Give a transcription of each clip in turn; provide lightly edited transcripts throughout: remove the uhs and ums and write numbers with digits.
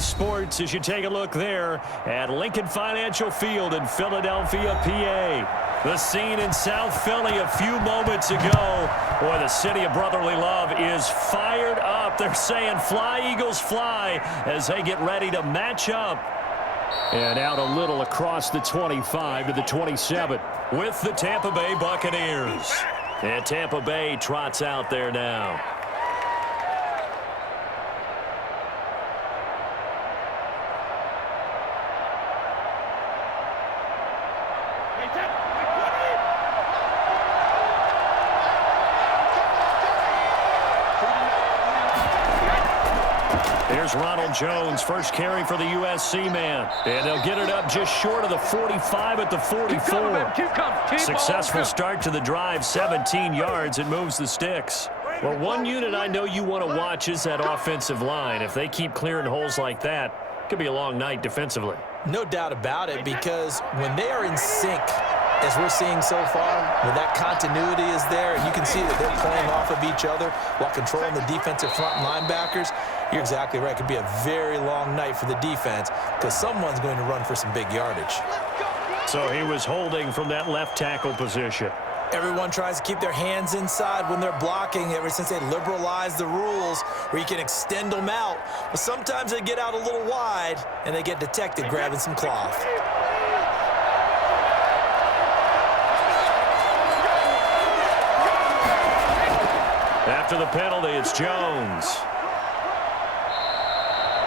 Sports as you take a look there at Lincoln Financial Field in Philadelphia, PA. The scene in South Philly a few moments ago. Boy, the city of brotherly love is fired up. They're saying fly, Eagles, fly as they get ready to match up. And out a little across the 25 to the 27 with the Tampa Bay Buccaneers. And Tampa Bay trots out there now. Here's Ronald Jones, first carry for the USC man. And they'll get it up just short of the 45 at the 44. Successful start to the drive, 17 yards. It moves the sticks. Well, one unit I know you want to watch is that offensive line. If they keep clearing holes like that, it could be a long night defensively. No doubt about it, because when they are in sync, as we're seeing so far, when that continuity is there, and you can see that they're playing off of each other while controlling the defensive front linebackers, you're exactly right. It could be a very long night for the defense because someone's going to run for some big yardage. So he was holding from that left tackle position. Everyone tries to keep their hands inside when they're blocking ever since they liberalized the rules where you can extend them out. But sometimes they get out a little wide and they get detected grabbing some cloth. After the penalty, it's Jones.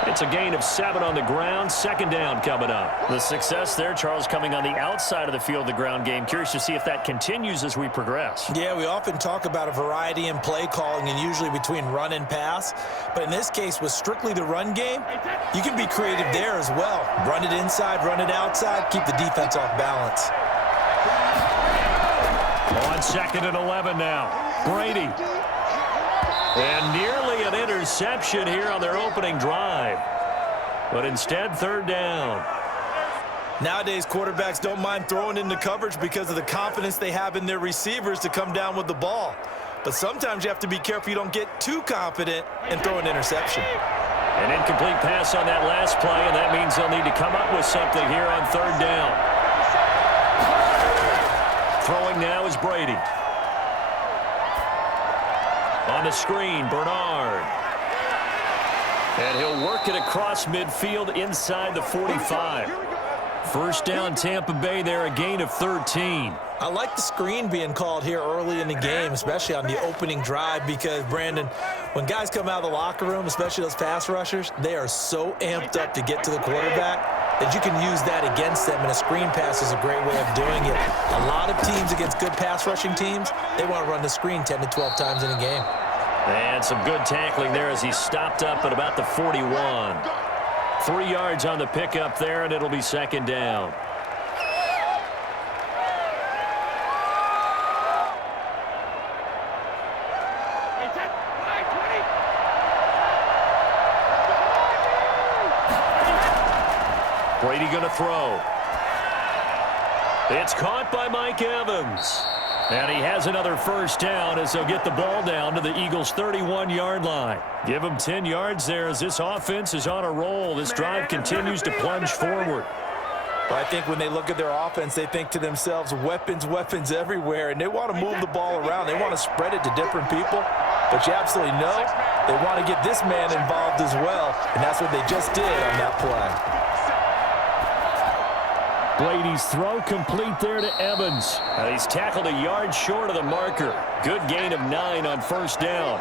It's a gain of 7 on the ground. Second down coming up. The success there, Charles, coming on the outside of the field, the ground game. Curious to see if that continues as we progress. Yeah, we often talk about a variety in play calling and usually between run and pass. But in this case, with strictly the run game, you can be creative there as well. Run it inside, run it outside, keep the defense off balance. On 2nd and 11 now. Brady. And nearly an interception here on their opening drive. But instead, 3rd down. Nowadays, quarterbacks don't mind throwing into coverage because of the confidence they have in their receivers to come down with the ball. But sometimes you have to be careful you don't get too confident and throw an interception. An incomplete pass on that last play, and that means they'll need to come up with something here on 3rd down. Throwing now is Brady. On the screen, Bernard. And he'll work it across midfield inside the 45. First down, Tampa Bay there, a gain of 13. I like the screen being called here early in the game, especially on the opening drive, because, Brandon, when guys come out of the locker room, especially those pass rushers, they are so amped up to get to the quarterback that you can use that against them, and a screen pass is a great way of doing it. A lot of teams against good pass rushing teams, they want to run the screen 10 to 12 times in a game. And some good tackling there as he stopped up at about the 41. 3 yards on the pickup there, and it'll be 2nd down. Brady going to throw. It's caught by Mike Evans. And he has another first down as they'll get the ball down to the Eagles' 31-yard line. Give them 10 yards there as this offense is on a roll. This drive continues to plunge forward. Well, I think when they look at their offense, they think to themselves, weapons, weapons everywhere, and they want to move the ball around. They want to spread it to different people. But you absolutely know they want to get this man involved as well, and that's what they just did on that play. Brady's throw complete there to Evans. He's tackled a yard short of the marker. Good gain of 9 on first down.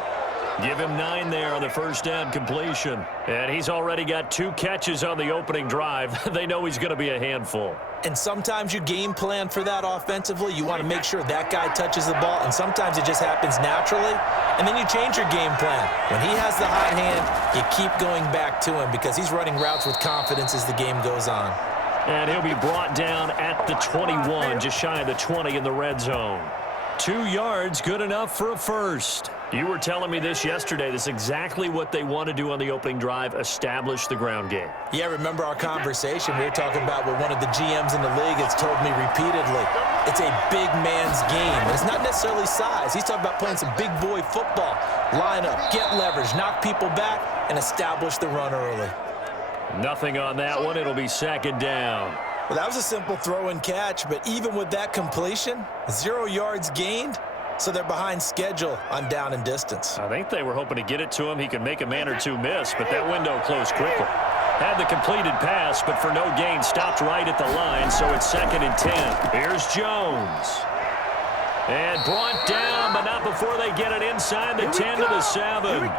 Give him 9 there on the first down completion. And he's already got 2 catches on the opening drive. They know he's going to be a handful. And sometimes you game plan for that offensively. You want to make sure that guy touches the ball, and sometimes it just happens naturally. And then you change your game plan. When he has the hot hand, you keep going back to him because he's running routes with confidence as the game goes on. And he'll be brought down at the 21, just shy of the 20 in the red zone. 2 yards, good enough for a first. You were telling me this yesterday. This is exactly what they want to do on the opening drive, establish the ground game. Yeah, remember our conversation. We were talking about what one of the GMs in the league has told me repeatedly. It's a big man's game. And it's not necessarily size. He's talking about playing some big boy football. Line up, get leverage, knock people back, and establish the run early. Nothing on that one. It'll be second down. Well, that was a simple throw and catch, but even with that completion, 0 yards gained, so they're behind schedule on down and distance. I think they were hoping to get it to him. He could make a man or two miss, but that window closed quickly. Had the completed pass, but for no gain, stopped right at the line, so it's 2nd and 10. Here's Jones. And brought down, but not before they get it inside the 10 to the 7.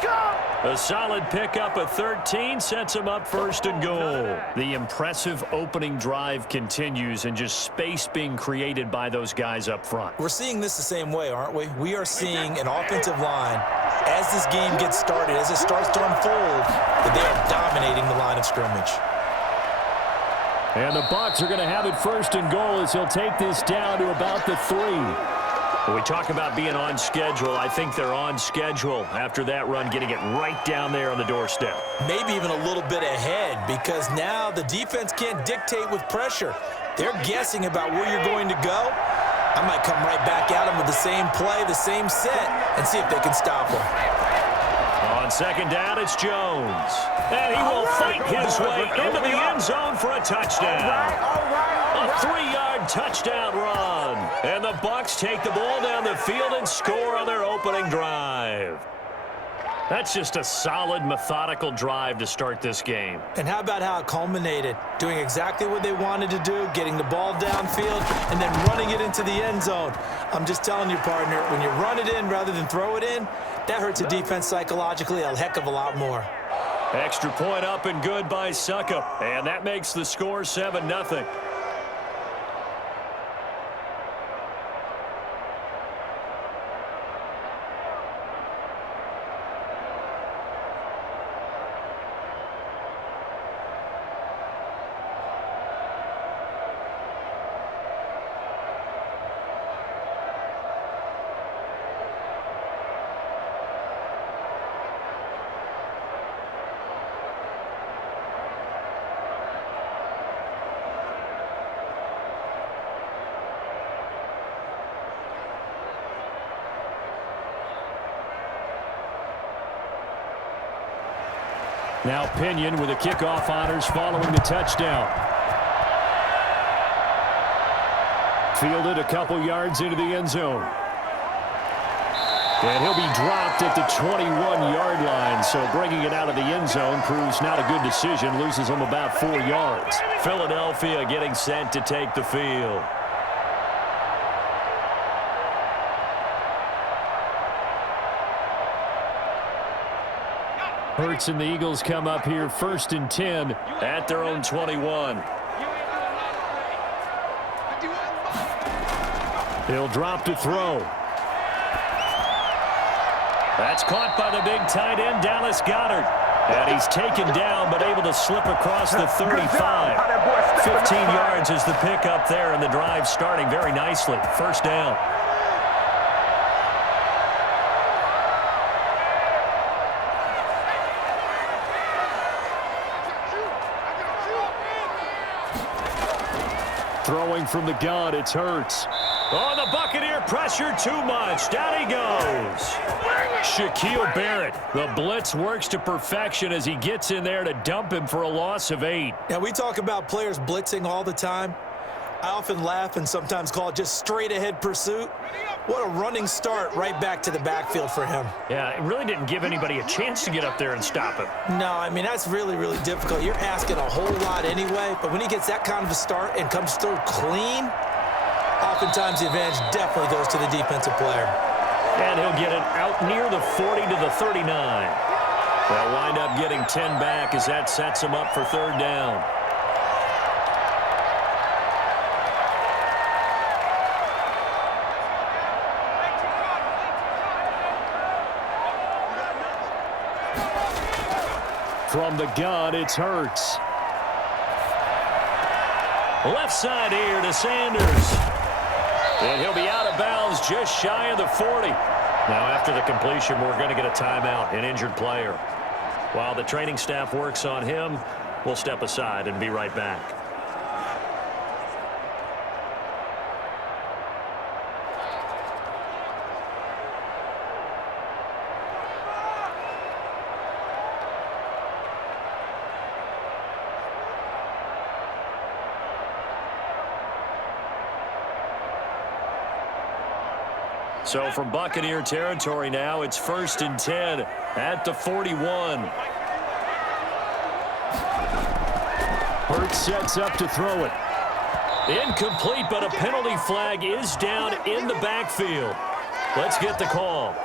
A solid pickup of 13 sets him up 1st and goal. The impressive opening drive continues, and just space being created by those guys up front. We're seeing this the same way, aren't we? We are seeing an offensive line, as this game gets started, as it starts to unfold, that they are dominating the line of scrimmage. And the Bucs are going to have it 1st and goal as he'll take this down to about the 3. When we talk about being on schedule, I think they're on schedule after that run, getting it right down there on the doorstep. Maybe even a little bit ahead, because now the defense can't dictate with pressure. They're guessing about where you're going to go. I might come right back at them with the same play, the same set, and see if they can stop them. On 2nd down, it's Jones. And he will fight his way into the end zone for a touchdown. A 3-yard touchdown run. And the Bucs take the ball down the field and score on their opening drive. That's just a solid, methodical drive to start this game. And how about how it culminated? Doing exactly what they wanted to do, getting the ball downfield, and then running it into the end zone. I'm just telling you, partner, when you run it in rather than throw it in, that hurts a defense psychologically a heck of a lot more. Extra point up and good by Suckup. And that makes the score 7-0. Now Pinion with the kickoff honors following the touchdown. Fielded a couple yards into the end zone. And he'll be dropped at the 21-yard line, so bringing it out of the end zone proves not a good decision, loses him about 4 yards. Philadelphia getting set to take the field. Hurts and the Eagles come up here 1st and 10 at their own 21. He'll drop to throw. That's caught by the big tight end, Dallas Goedert. And he's taken down, but able to slip across the 35. 15 yards is the pickup there, and the drive starting very nicely. 1st down. Throwing from the gun, it's Hurts. Oh, the Buccaneer pressure too much. Down he goes. Shaquille Barrett. The blitz works to perfection as he gets in there to dump him for a loss of 8. Now, we talk about players blitzing all the time. I often laugh and sometimes call it just straight-ahead pursuit. What a running start right back to the backfield for him. Yeah, it really didn't give anybody a chance to get up there and stop him. No, I mean, that's really, really difficult. You're asking a whole lot anyway, but when he gets that kind of a start and comes through clean, oftentimes the advantage definitely goes to the defensive player. And he'll get it out near the 40 to the 39. They'll wind up getting 10 back as that sets him up for 3rd down. From the gun, it's Hurts. Left side here to Sanders. And he'll be out of bounds just shy of the 40. Now, after the completion, we're going to get a timeout, an injured player. While the training staff works on him, we'll step aside and be right back. So from Buccaneer territory now, it's 1st and 10 at the 41. Hurts sets up to throw it. Incomplete, but a penalty flag is down in the backfield. Let's get the call.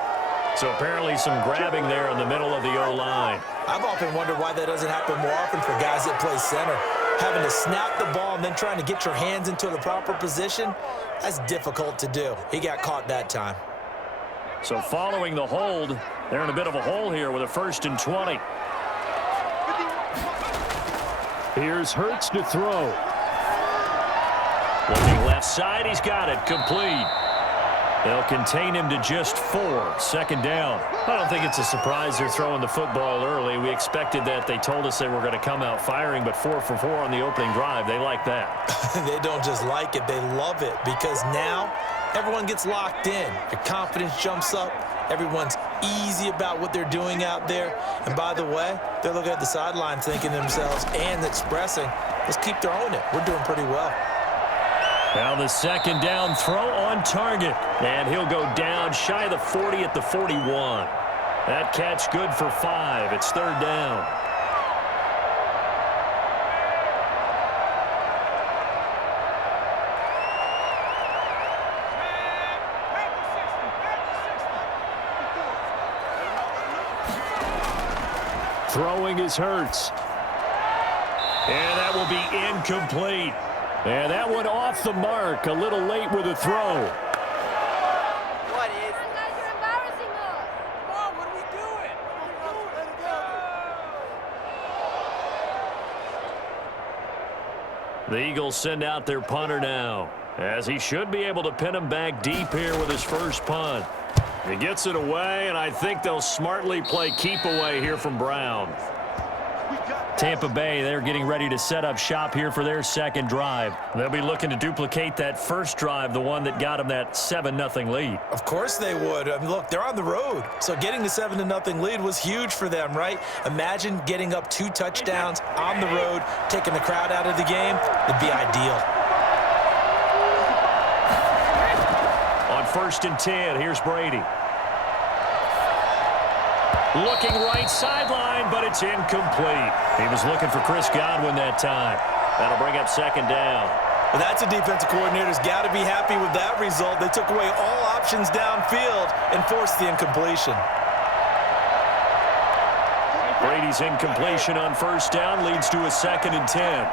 So apparently some grabbing there in the middle of the O-line. I've often wondered why that doesn't happen more often for guys that play center. Having to snap the ball and then trying to get your hands into the proper position, that's difficult to do. He got caught that time. So following the hold, they're in a bit of a hole here with a 1st and 20. Here's Hurts to throw. Looking left side, he's got it. Complete. They'll contain him to just 4. 2nd down. I don't think it's a surprise they're throwing the football early. We expected that. They told us they were going to come out firing, but 4 for 4 on the opening drive. They like that. They don't just like it. They love it because now everyone gets locked in. Your confidence jumps up. Everyone's easy about what they're doing out there. And by the way, they're looking at the sideline thinking to themselves and expressing, let's keep throwing it. We're doing pretty well. Now the 2nd down throw on target. And he'll go down shy of the 40 at the 41. That catch good for 5. It's 3rd down. Throwing is Hurts. And that will be incomplete. And that one off the mark. A little late with a throw. What is? Guys, you're embarrassing us. Mom, what are we doing? The Eagles send out their punter now, as he should be able to pin him back deep here with his first punt. He gets it away, and I think they'll smartly play keep away here from Brown. Tampa Bay, they're getting ready to set up shop here for their 2nd drive. They'll be looking to duplicate that first drive, the one that got them that 7-0 lead. Of course they would. I mean, look, they're on the road. So getting the 7-0 lead was huge for them, right? Imagine getting up 2 touchdowns on the road, taking the crowd out of the game. It'd be ideal. On 1st and 10, here's Brady. Looking right sideline, but it's incomplete. He was looking for Chris Godwin that time. That'll bring up 2nd down. Well, that's a defensive coordinator's got to be happy with that result. They took away all options downfield and forced the incompletion. Brady's incompletion on 1st down leads to a 2nd and 10.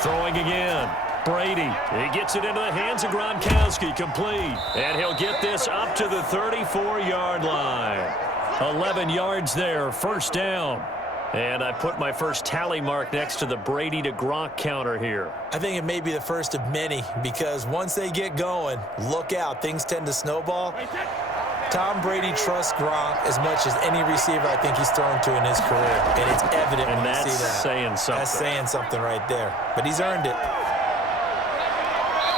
Throwing again. Brady, he gets it into the hands of Gronkowski, complete. And he'll get this up to the 34-yard line. 11 yards there, 1st down. And I put my first tally mark next to the Brady to Gronk counter here. I think it may be the first of many because once they get going, look out, things tend to snowball. Tom Brady trusts Gronk as much as any receiver I think he's thrown to in his career. And it's evident when you see that. And that's saying something. That's saying something right there. But he's earned it.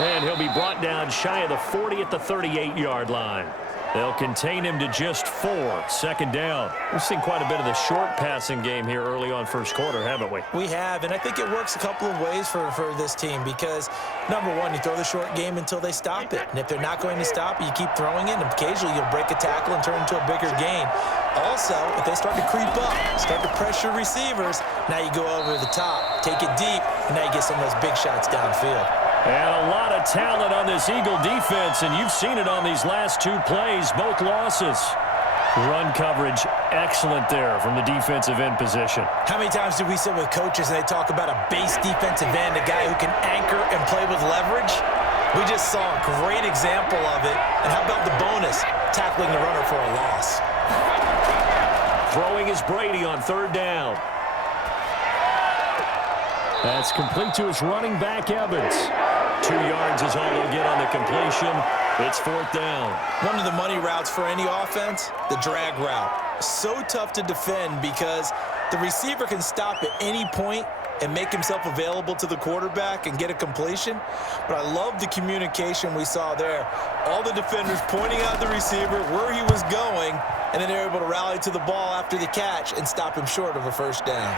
And he'll be brought down shy of the 40 at the 38-yard line. They'll contain him to just 4. 2nd down. We've seen quite a bit of the short passing game here early on 1st quarter, haven't we? We have, and I think it works a couple of ways for this team because, number one, you throw the short game until they stop it. And if they're not going to stop it, you keep throwing it, and occasionally you'll break a tackle and turn it into a bigger gain. Also, if they start to creep up, start to pressure receivers, now you go over the top, take it deep, and now you get some of those big shots downfield. And a lot of talent on this Eagle defense, and you've seen it on these last 2 plays, both losses. Run coverage, excellent there from the defensive end position. How many times do we sit with coaches and they talk about a base defensive end, a guy who can anchor and play with leverage? We just saw a great example of it. And how about the bonus, tackling the runner for a loss? Throwing is Brady on 3rd down. That's complete to his running back, Evans. 2 yards is all he'll get on the completion. It's 4th down. One of the money routes for any offense, the drag route. So tough to defend because the receiver can stop at any point and make himself available to the quarterback and get a completion. But I love the communication we saw there. All the defenders pointing out the receiver, where he was going, and then they're able to rally to the ball after the catch and stop him short of a 1st down.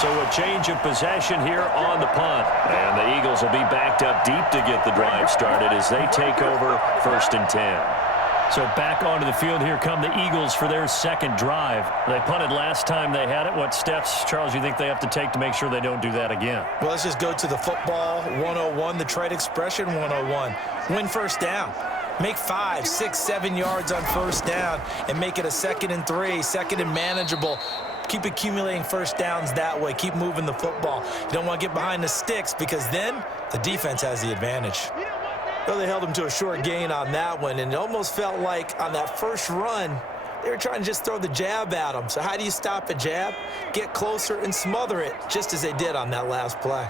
So a change of possession here on the punt. And the Eagles will be backed up deep to get the drive started as they take over 1st and 10. So back onto the field here come the Eagles for their second drive. They punted last time they had it. What steps, Charles, you think they have to take to make sure they don't do that again? Well, let's just go to the football 101, the trade expression 101. Win first down. Make 5, 6, 7 yards on first down and make it a 2nd and 3, 2nd and manageable. Keep accumulating first downs that way. Keep moving the football. You don't want to get behind the sticks because then the defense has the advantage. Well, they held them to a short gain on that one, and it almost felt like on that first run, they were trying to just throw the jab at them. So how do you stop a jab? Get closer and smother it, just as they did on that last play.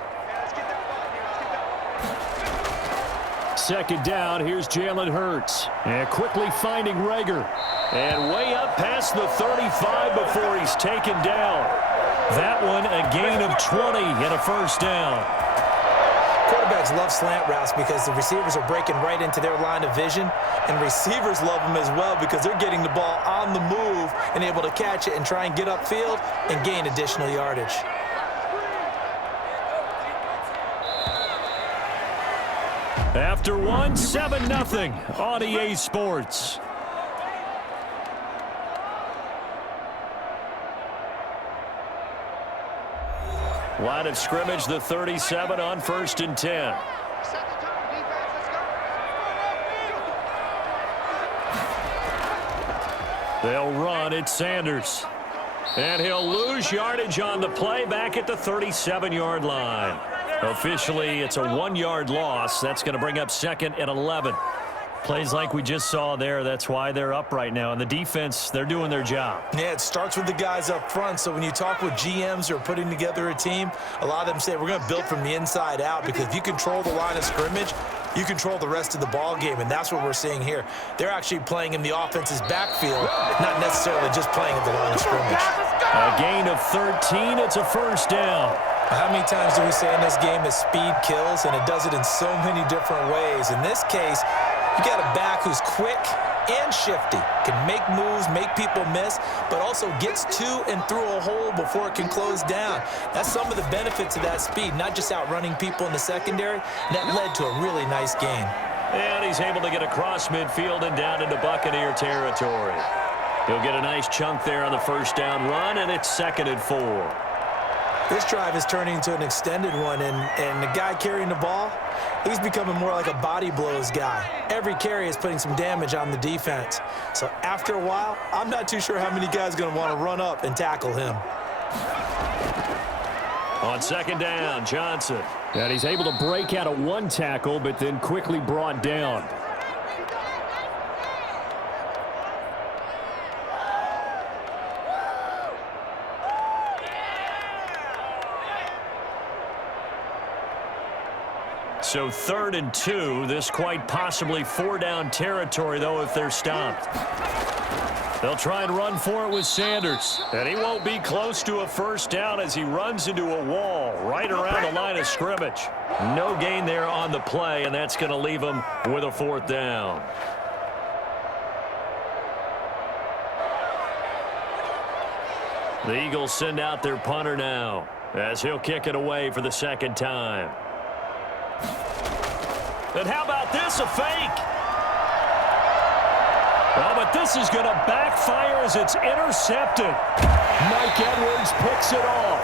2nd down, here's Jalen Hurts. And quickly finding Rager. And way up past the 35 before he's taken down. That one a gain of 20 and a first down. Quarterbacks love slant routes because the receivers are breaking right into their line of vision, and receivers love them as well because they're getting the ball on the move and able to catch it and try and get upfield and gain additional yardage. After one, 7-0 on EA Sports. Line of scrimmage, the 37 on 1st and 10. They'll run. It's Sanders. And he'll lose yardage on the play back at the 37-yard line. Officially, it's a 1-yard loss. That's going to bring up 2nd and 11. Plays like we just saw there. That's why they're up right now. And the defense, they're doing their job. Yeah, it starts with the guys up front. So when you talk with GMs who are putting together a team, a lot of them say we're going to build from the inside out because if you control the line of scrimmage, you control the rest of the ball game, and that's what we're seeing here. They're actually playing in the offense's backfield, not necessarily just playing at the line of scrimmage. A gain of 13. It's a first down. How many times do we say in this game that speed kills, and it does it in so many different ways? In this case, you got a back who's quick and shifty, can make moves, make people miss, but also gets to and through a hole before it can close down. That's some of the benefits of that speed, not just outrunning people in the secondary. That led to a really nice gain. And he's able to get across midfield and down into Buccaneer territory. He'll get a nice chunk there on the first down run, and it's 2nd and 4. This drive is turning into an extended one, and the guy carrying the ball, he's becoming more like a body blows guy. Every carry is putting some damage on the defense. So after a while, I'm not too sure how many guys are going to want to run up and tackle him. On 2nd down, Johnson. And he's able to break out of one tackle, but then quickly brought down. So 3rd and 2. This quite possibly 4-down territory, though, if they're stopped. They'll try and run for it with Sanders. And he won't be close to a first down as he runs into a wall right around the line of scrimmage. No gain there on the play, and that's going to leave him with a 4th down. The Eagles send out their punter now as he'll kick it away for the 2nd time. And how about this, a fake? Oh, but this is going to backfire as it's intercepted. Mike Edwards picks it off.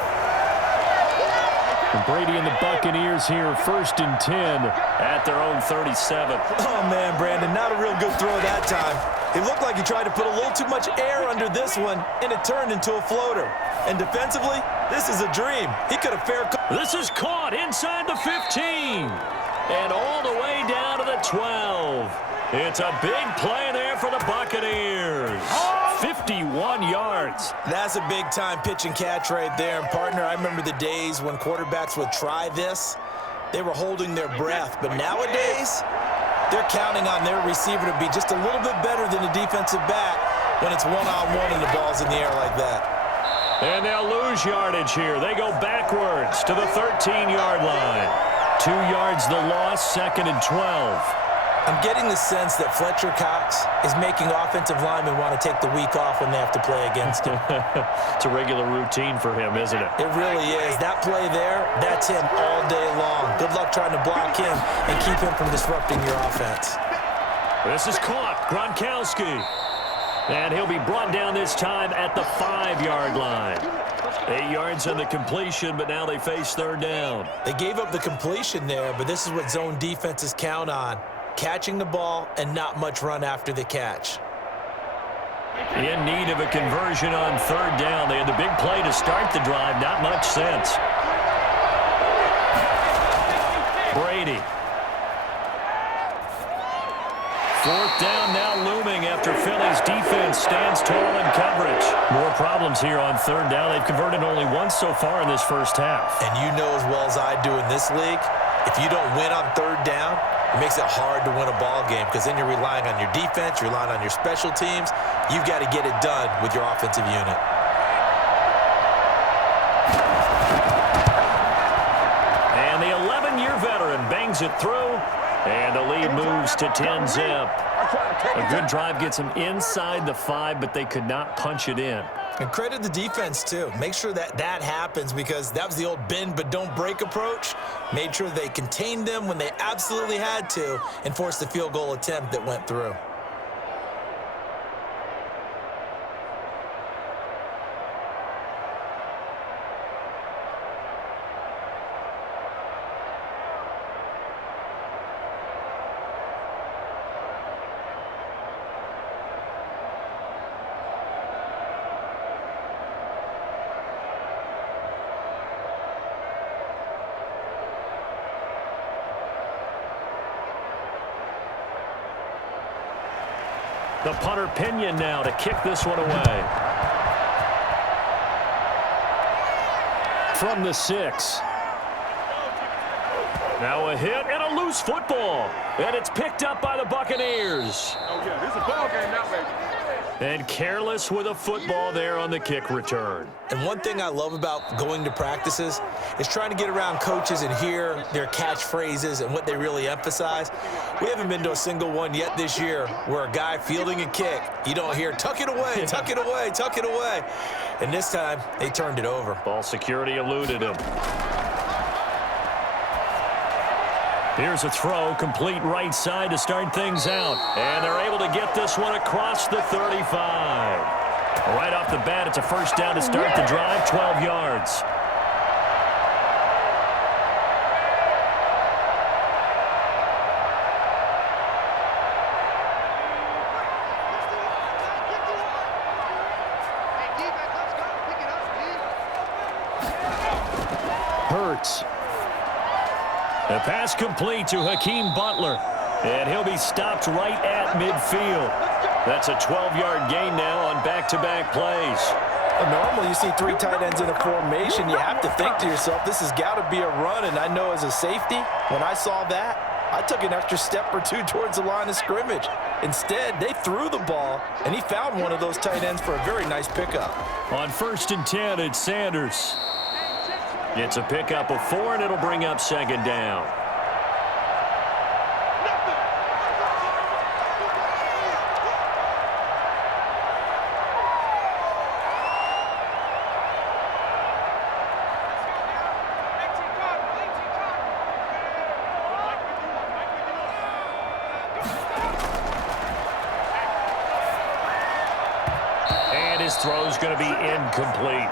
And Brady and the Buccaneers here, 1st and 10 at their own 37. Oh, man, Brandon, not a real good throw that time. It looked like he tried to put a little too much air under this one, and it turned into a floater. And defensively, this is a dream. He could have fair caught. This is caught inside the 15. And all the way down to the 12. It's a big play there for the Buccaneers. 51 yards. That's a big-time pitch and catch right there. And, partner, I remember the days when quarterbacks would try this. They were holding their breath. But nowadays, they're counting on their receiver to be just a little bit better than a defensive back when it's one-on-one and the ball's in the air like that. And they'll lose yardage here. They go backwards to the 13-yard line. 2 yards the loss, 2nd and 12. I'm getting the sense that Fletcher Cox is making offensive linemen want to take the week off when they have to play against him. It's a regular routine for him, isn't it? It really is. That play there, that's him all day long. Good luck trying to block him and keep him from disrupting your offense. This is caught. Gronkowski. And he'll be brought down this time at the 5-yard line. 8 yards on the completion, but now they face third down. They gave up the completion there, but this is what zone defenses count on. Catching the ball and not much run after the catch. In need of a conversion on third down. They had the big play to start the drive. Not much sense. Brady. Fourth down now looming after Philly's defense stands tall in coverage. More problems here on third down. They've converted only once so far in this first half. And you know as well as I do in this league, if you don't win on third down, it makes it hard to win a ball game because then you're relying on your defense, you're relying on your special teams. You've got to get it done with your offensive unit. And the 11-year veteran bangs it through, and the lead moves to 10-zip. A good drive gets them inside the 5, but they could not punch it in. And credit the defense, too. Make sure that that happens because that was the old bend but don't break approach. Made sure they contained them when they absolutely had to and forced the field goal attempt that went through. The punter Pinion now to kick this one away. From the 6. Now a hit and a loose football. And it's picked up by the Buccaneers. Oh, yeah, this is a ball game now, baby. And careless with a football there on the kick return. And one thing I love about going to practices is trying to get around coaches and hear their catchphrases and what they really emphasize. We haven't been to a single one yet this year where a guy fielding a kick, you don't hear, tuck it away, tuck it away, tuck it away. And this time, they turned it over. Ball security eluded him. Here's a throw, complete right side to start things out. And they're able to get this one across the 35. Right off the bat, it's a first down to start the drive, 12 yards. Hurts. The pass complete to Hakeem Butler. And he'll be stopped right at midfield. That's a 12-yard gain now on back-to-back plays. Normally, you see 3 tight ends in a formation. You have to think to yourself, this has got to be a run. And I know as a safety, when I saw that, I took an extra step or 2 towards the line of scrimmage. Instead, they threw the ball, and he found one of those tight ends for a very nice pickup. On 1st and 10, it's Sanders. It's a pickup of 4, and it'll bring up second down. And his throw's going to be incomplete.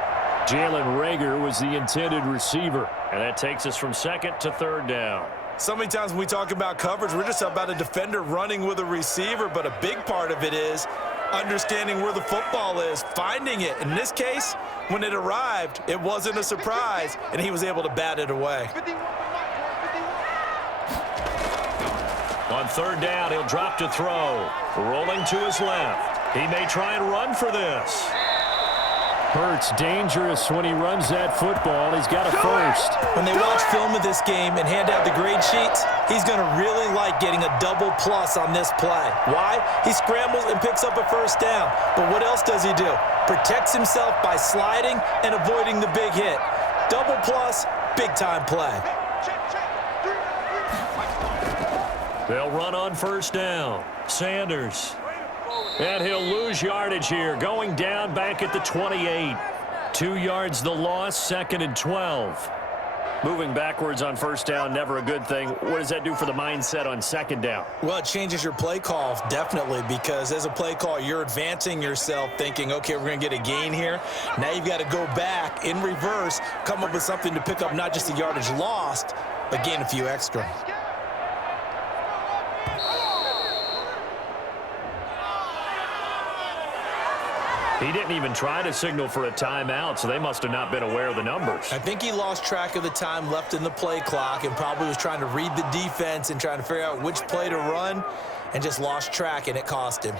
Jalen Reagor was the intended receiver, and that takes us from 2nd to 3rd down. So many times when we talk about coverage, we're just about a defender running with a receiver, but a big part of it is understanding where the football is, finding it. In this case, when it arrived, it wasn't a surprise, and he was able to bat it away. On 3rd down, he'll drop to throw. Rolling to his left. He may try and run for this. Hurts dangerous when he runs that football. He's got a first. When they watch film of this game and hand out the grade sheets, he's going to really like getting a double plus on this play. Why? He scrambles and picks up a first down. But what else does he do? Protects himself by sliding and avoiding the big hit. Double plus, big time play. They'll run on first down. Sanders. And he'll lose yardage here, going down back at the 28. 2 yards the loss, 2nd and 12. Moving backwards on first down, never a good thing. What does that do for the mindset on 2nd down? Well, it changes your play call, definitely, because as a play call, you're advancing yourself thinking, okay, we're going to get a gain here. Now you've got to go back in reverse, come up with something to pick up not just the yardage lost, but gain a few extra. He didn't even try to signal for a timeout, so they must have not been aware of the numbers. I think he lost track of the time left in the play clock and probably was trying to read the defense and trying to figure out which play to run and just lost track, and it cost him.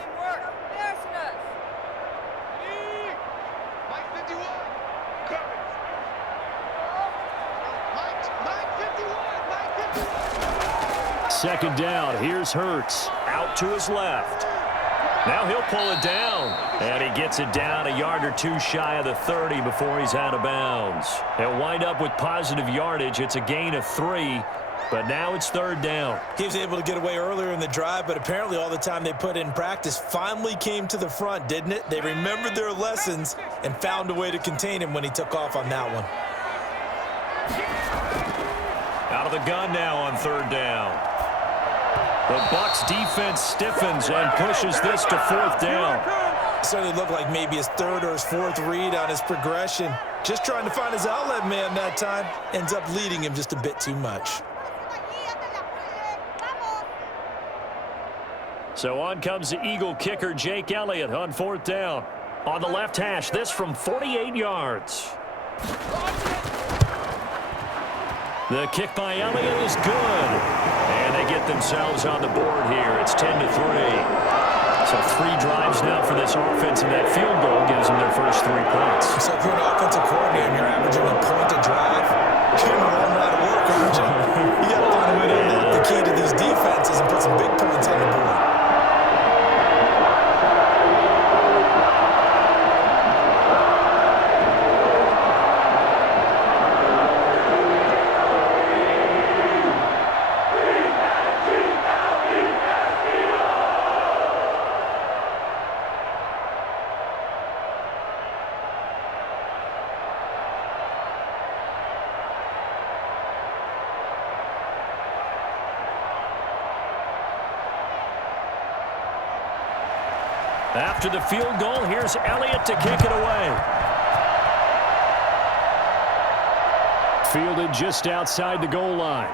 Second down, here's Hurts, out to his left. Now he'll pull it down, and he gets it down a yard or two shy of the 30 before he's out of bounds. He'll wind up with positive yardage. It's a gain of 3, but now it's 3rd down. He was able to get away earlier in the drive, but apparently all the time they put in practice finally came to the front, didn't it? They remembered their lessons and found a way to contain him when he took off on that one. Out of the gun now on 3rd down. The Bucs defense stiffens and pushes this to 4th down. Certainly looked like maybe his 3rd or his 4th read on his progression. Just trying to find his outlet man that time. Ends up leading him just a bit too much. So on comes the Eagle kicker, Jake Elliott, on 4th down. On the left hash, this from 48 yards. The kick by Elliott is good. And they get themselves on the board here. It's 10-3. So 3 drives now for this offense, and that field goal gives them their first 3 points. So if you're an offensive coordinator and you're averaging a point a drive, you're going to run out of work, aren't you? You got to find a way to unlock the key to these defenses and put some big points on the board. After the field goal, here's Elliott to kick it away. Fielded just outside the goal line.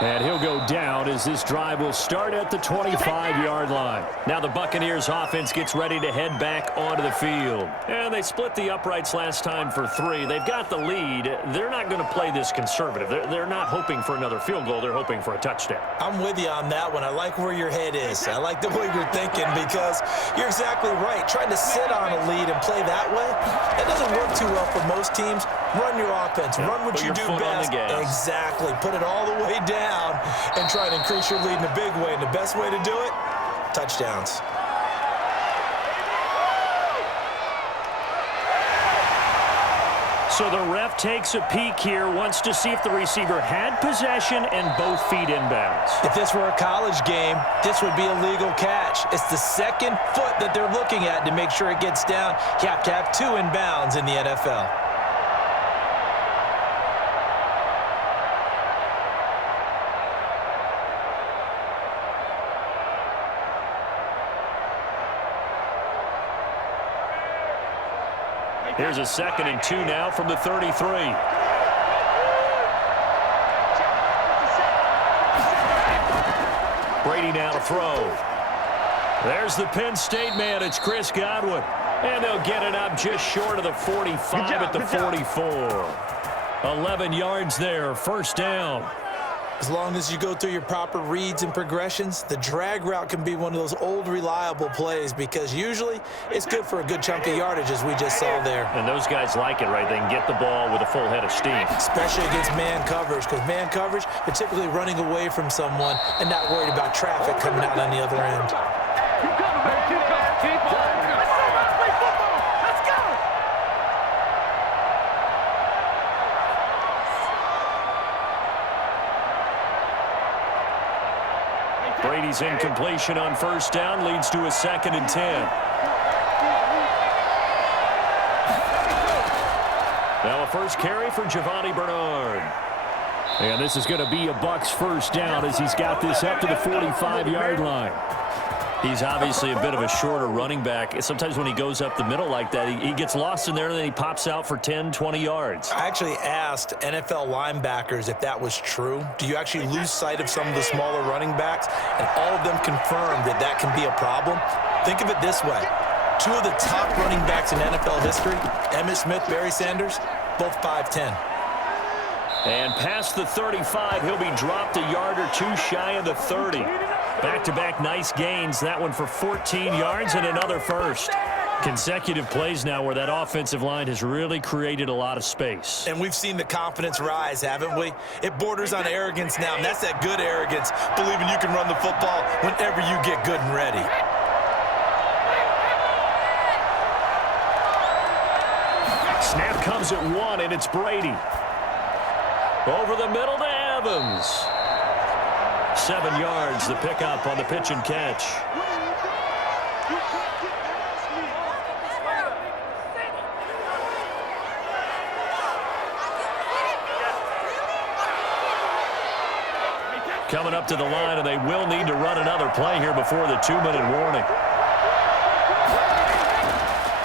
And he'll go down as this drive will start at the 25-yard line. Now the Buccaneers offense gets ready to head back onto the field. And they split the uprights last time for 3. They've got the lead. They're not going to play this conservative. They're not hoping for another field goal. They're hoping for a touchdown. I'm with you on that one. I like where your head is. I like the way you're thinking because you're exactly right. Trying to sit on a lead and play that way, that doesn't work too well for most teams. Run your offense. Run what you do best. Exactly. Put it all the way down and try to increase your lead in a big way. And the best way to do it, touchdowns. So the ref takes a peek here, wants to see if the receiver had possession and both feet inbounds. If this were a college game, this would be a legal catch. It's the second foot that they're looking at to make sure it gets down. You have to have 2 inbounds in the NFL. Here's a 2nd and 2 now from the 33. Brady now to throw. There's the Penn State man. It's Chris Godwin. And they'll get it up just short of the 45 at the 44. 11 yards there, first down. As long as you go through your proper reads and progressions, the drag route can be one of those old reliable plays because usually it's good for a good chunk of yardage as we just saw there. And those guys like it, right? They can get the ball with a full head of steam. Especially against man coverage because man coverage, they're typically running away from someone and not worried about traffic coming out on the other end. Keep coming, man. Keep coming. Keep coming. Let's go. Let's play football. Let's go. Brady's incompletion on first down leads to a 2nd and 10. Now a first carry for Giovanni Bernard. And this is going to be a Bucs first down as he's got this up to the 45-yard line. He's obviously a bit of a shorter running back. Sometimes when he goes up the middle like that, he gets lost in there and then he pops out for 10, 20 yards. I actually asked NFL linebackers if that was true. Do you actually lose sight of some of the smaller running backs? And all of them confirmed that that can be a problem. Think of it this way. 2 of the top running backs in NFL history, Emmitt Smith, Barry Sanders, both 5'10". And past the 35, he'll be dropped a yard or 2 shy of the 30. Back-to-back nice gains, that one for 14 yards and another first. Consecutive plays now where that offensive line has really created a lot of space. And we've seen the confidence rise, haven't we? It borders on arrogance now, and that's that good arrogance, believing you can run the football whenever you get good and ready. Snap comes at 1, and it's Brady. Over the middle to Evans. 7 yards, the pickup on the pitch and catch. Coming up to the line, and they will need to run another play here before the 2-minute warning.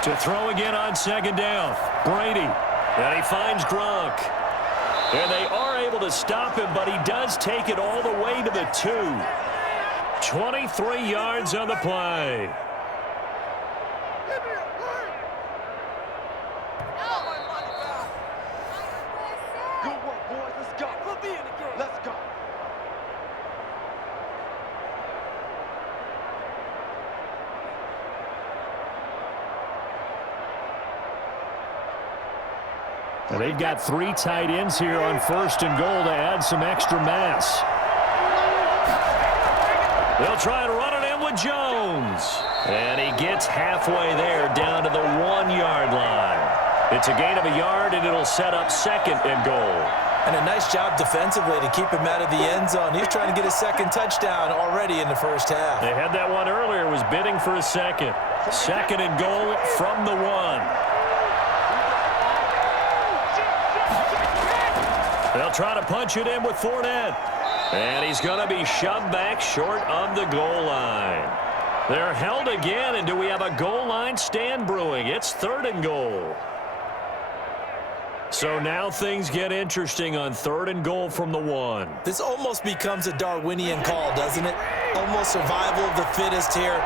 To throw again on 2nd down. Brady. And he finds Gronk. And they are able to stop him, but he does take it all the way to the 2. 23 yards on the play. Good work, boys. Let's go. Let's go. And they've got 3 tight ends here on 1st and goal to add some extra mass. They'll try and run it in with Jones. And he gets halfway there down to the 1-yard line. It's a gain of a yard, and it'll set up 2nd and goal. And a nice job defensively to keep him out of the end zone. He was trying to get his 2nd touchdown already in the first half. They had that one earlier, was bidding for a 2nd. 2nd and goal from the 1. They'll try to punch it in with Fournette. And he's going to be shoved back short of the goal line. They're held again, and do we have a goal line stand brewing? It's 3rd and goal. So now things get interesting on 3rd and goal from the 1. This almost becomes a Darwinian call, doesn't it? Almost survival of the fittest here.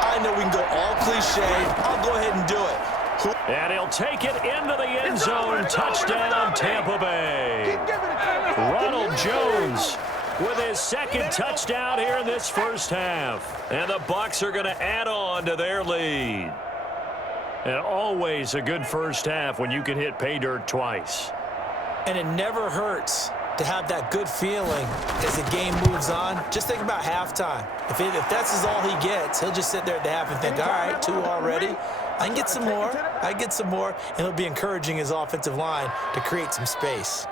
I know we can go all cliche. I'll go ahead and do it. And he'll take it into the end zone. Touchdown, Tampa Bay. Ronald Jones with his 2nd touchdown here in this first half. And the Bucs are going to add on to their lead. And always a good first half when you can hit pay dirt twice. And it never hurts to have that good feeling as the game moves on. Just think about halftime. If that's all he gets, he'll just sit there at the half and think, all right, 2 already. I can get some more. I get some more. And he'll be encouraging his offensive line to create some space.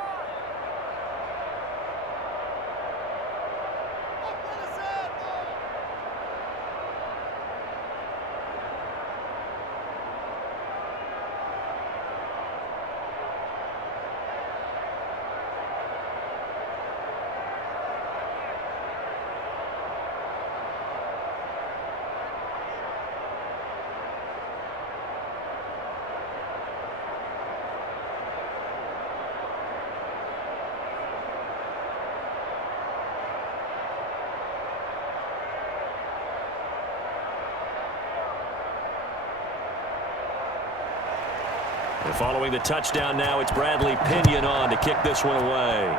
And following the touchdown now, it's Bradley Pinion on to kick this one away.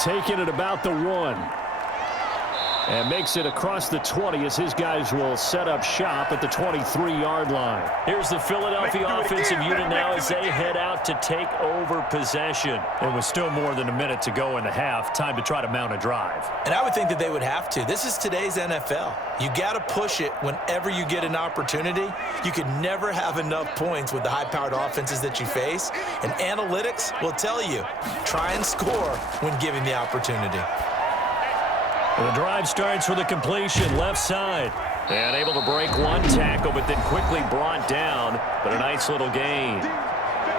Taking it about the 1. And makes it across the 20 as his guys will set up shop at the 23-yard line. Here's the Philadelphia offensive unit now as they head out to take over possession. And with still more than a minute to go in the half, time to try to mount a drive. And I would think that they would have to. This is today's NFL. You got to push it whenever you get an opportunity. You can never have enough points with the high-powered offenses that you face. And analytics will tell you, try and score when given the opportunity. The drive starts with a completion left side. And able to break one tackle, but then quickly brought down. But a nice little gain.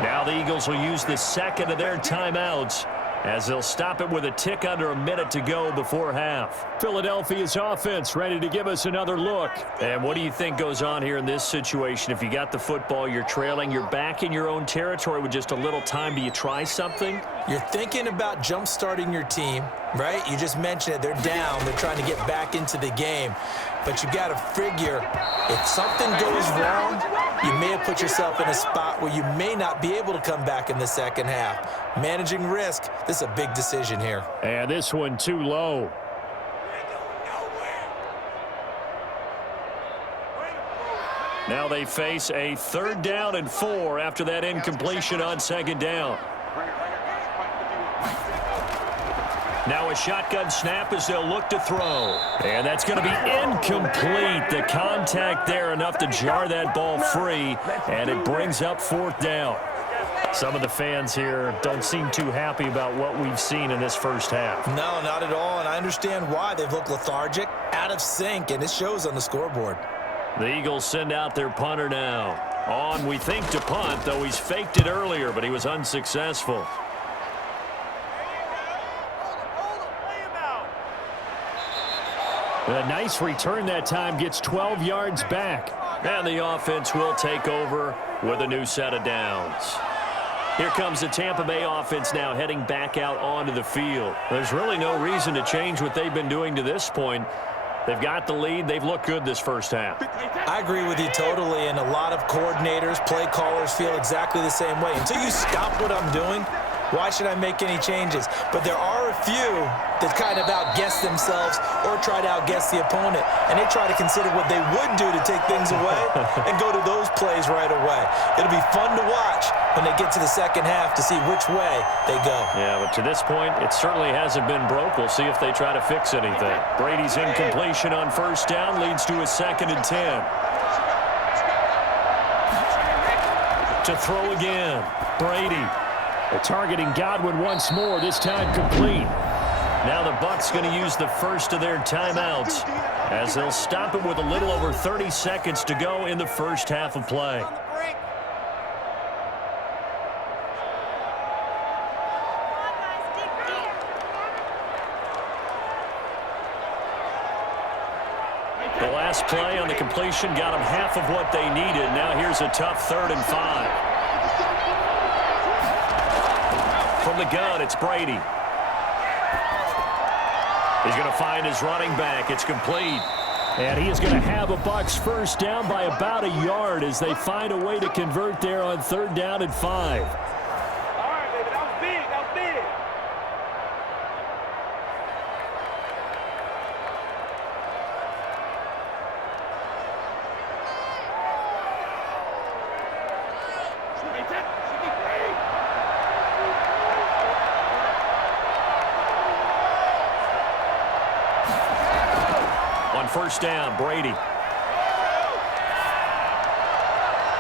Now the Eagles will use the second of their timeouts as they'll stop it with a tick under a minute to go before half. Philadelphia's offense ready to give us another look. And what do you think goes on here in this situation? If you got the football, you're trailing, you're back in your own territory with just a little time. Do you try something? You're thinking about jump-starting your team, right? You just mentioned it. They're down. They're trying to get back into the game. But you got to figure if something goes wrong, you may have put yourself in a spot where you may not be able to come back in the second half. Managing risk, this is a big decision here. And this one too low. Now they face a 3rd down and 4 after that incompletion on 2nd down. Now a shotgun snap as they'll look to throw. And that's going to be incomplete. The contact there enough to jar that ball free. And it brings up 4th down. Some of the fans here don't seem too happy about what we've seen in this first half. No, not at all. And I understand why. They've looked lethargic, out of sync, and it shows on the scoreboard. The Eagles send out their punter now. On, we think, to punt, though he's faked it earlier, but he was unsuccessful. A nice return that time, gets 12 yards back. And the offense will take over with a new set of downs. Here comes the Tampa Bay offense now heading back out onto the field. There's really no reason to change what they've been doing to this point. They've got the lead. They've looked good this first half. I agree with you totally, and a lot of coordinators, play callers feel exactly the same way. Until you stop what I'm doing, why should I make any changes? But there are a few that kind of outguess themselves or try to outguess the opponent, and they try to consider what they would do to take things away and go to those plays right away. It'll be fun to watch when they get to the second half to see which way they go. Yeah, but to this point, it certainly hasn't been broke. We'll see if they try to fix anything. Brady's incompletion on 1st down leads to a 2nd and 10. To throw again, Brady. They're targeting Godwin once more, this time complete. Now the Bucs going to use the first of their timeouts as they'll stop it with a little over 30 seconds to go in the first half of play. The last play on the completion got them half of what they needed. Now here's a tough 3rd and 5. From the gun, it's Brady. He's going to find his running back. It's complete. And he is going to have a Bucs first down by about a yard as they find a way to convert there on 3rd down and 5. All right, baby, that was big. That was big. On 1st down, Brady.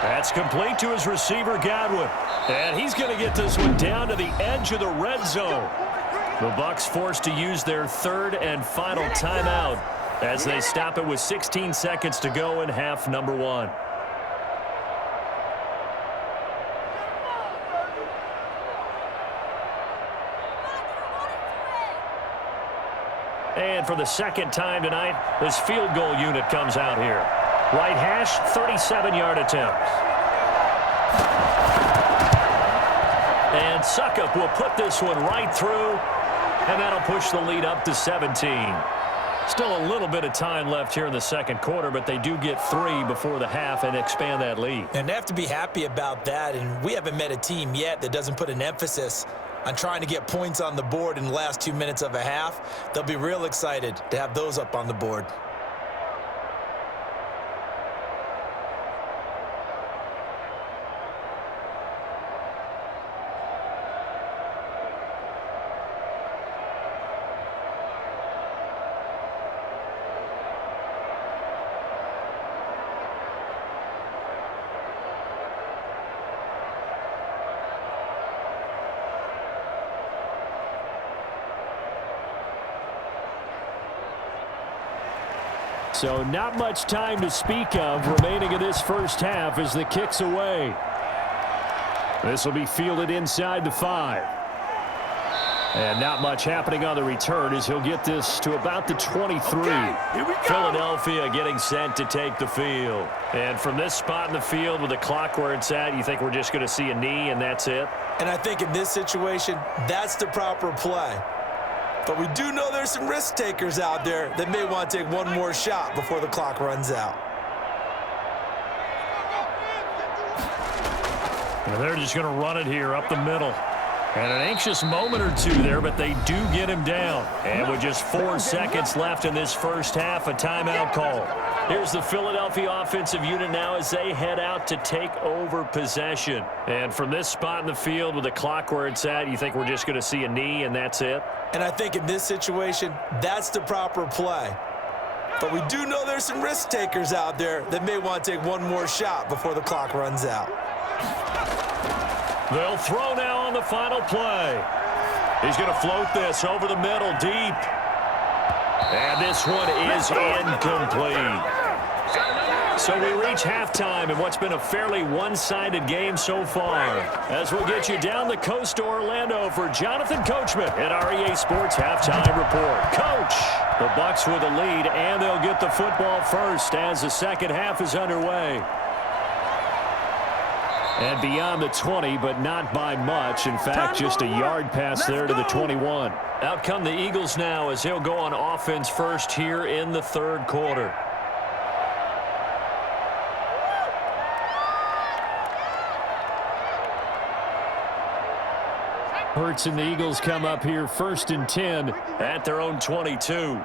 That's complete to his receiver, Godwin. And he's going to get this one down to the edge of the red zone. The Bucs forced to use their 3rd and final timeout as they stop it with 16 seconds to go in half number 1. And for the second time tonight, this field goal unit comes out here. Right hash, 37-yard attempt. And Suckup will put this one right through, and that'll push the lead up to 17. Still a little bit of time left here in the second quarter, but they do get 3 before the half and expand that lead. And they have to be happy about that, and we haven't met a team yet that doesn't put an emphasis on trying to get points on the board in the last 2 minutes of a half. They'll be real excited to have those up on the board. So not much time to speak of remaining in this first half as the kick's away. This will be fielded inside the 5. And not much happening on the return as he'll get this to about the 23. Okay, here we go. Philadelphia getting sent to take the field. And from this spot in the field with the clock where it's at, you think we're just going to see a knee and that's it? And I think in this situation, that's the proper play. But we do know there's some risk takers out there that may want to take one more shot before the clock runs out. And they're just going to run it here up the middle. And an anxious moment or two there, but they do get him down. And with just 4 seconds left in this first half, a timeout call. Here's the Philadelphia offensive unit now as they head out to take over possession. And from this spot in the field with the clock where it's at, you think we're just going to see a knee and that's it? And I think in this situation, that's the proper play. But we do know there's some risk takers out there that may want to take one more shot before the clock runs out. They'll throw now on the final play. He's going to float this over the middle deep. And this one is incomplete. So we reach halftime in what's been a fairly one-sided game so far. As we'll get you down the coast to Orlando for Jonathan Coachman at our EA Sports Halftime Report. Coach, the Bucs with a lead, and they'll get the football first as the second half is underway. And beyond the 20, but not by much. In fact, just a yard pass there to the 21. Out come the Eagles now as they'll go on offense first here in the third quarter. Hurts and the Eagles come up here first and 10 at their own 22.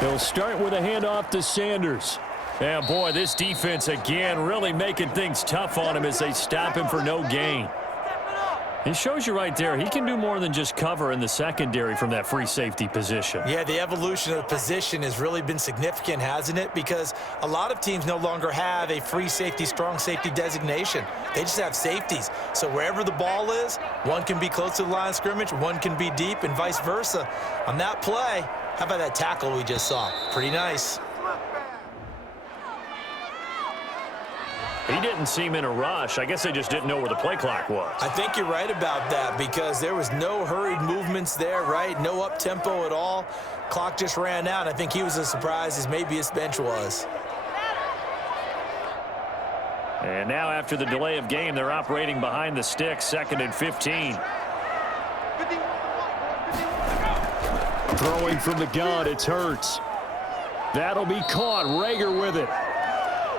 They'll start with a handoff to Sanders. And boy, this defense again really making things tough on him as they stop him for no gain. It shows you right there, he can do more than just cover in the secondary from that free safety position. Yeah, the evolution of the position has really been significant, hasn't it? Because a lot of teams no longer have a free safety, strong safety designation. They just have safeties. So wherever the ball is, one can be close to the line of scrimmage, one can be deep, and vice versa. On that play, how about that tackle we just saw? Pretty nice. He didn't seem in a rush. I guess they just didn't know where the play clock was. I think you're right about that because there was no hurried movements there, right? No up-tempo at all. Clock just ran out. I think he was as surprised as maybe his bench was. And now after the delay of game, they're operating behind the sticks, 2nd and 15. Throwing from the gun, it's Hurts. That'll be caught. Rager with it.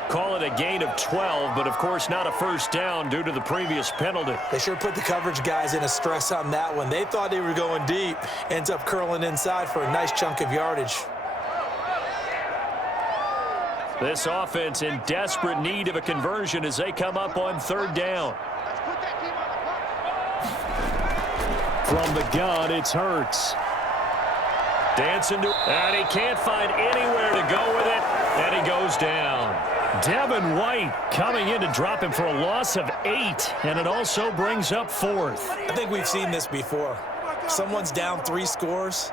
Call it a gain of 12, but of course not a first down due to the previous penalty. They sure put the coverage guys in a stress on that one. They thought they were going deep. Ends up curling inside for a nice chunk of yardage. This offense in desperate need of a conversion as they come up on 3rd down. From the gun, it's Hurts. Dancing to, and he can't find anywhere to go with it, and he goes down. Devin White coming in to drop him for a loss of 8, and it also brings up 4th. I think we've seen this before. Someone's down 3 scores.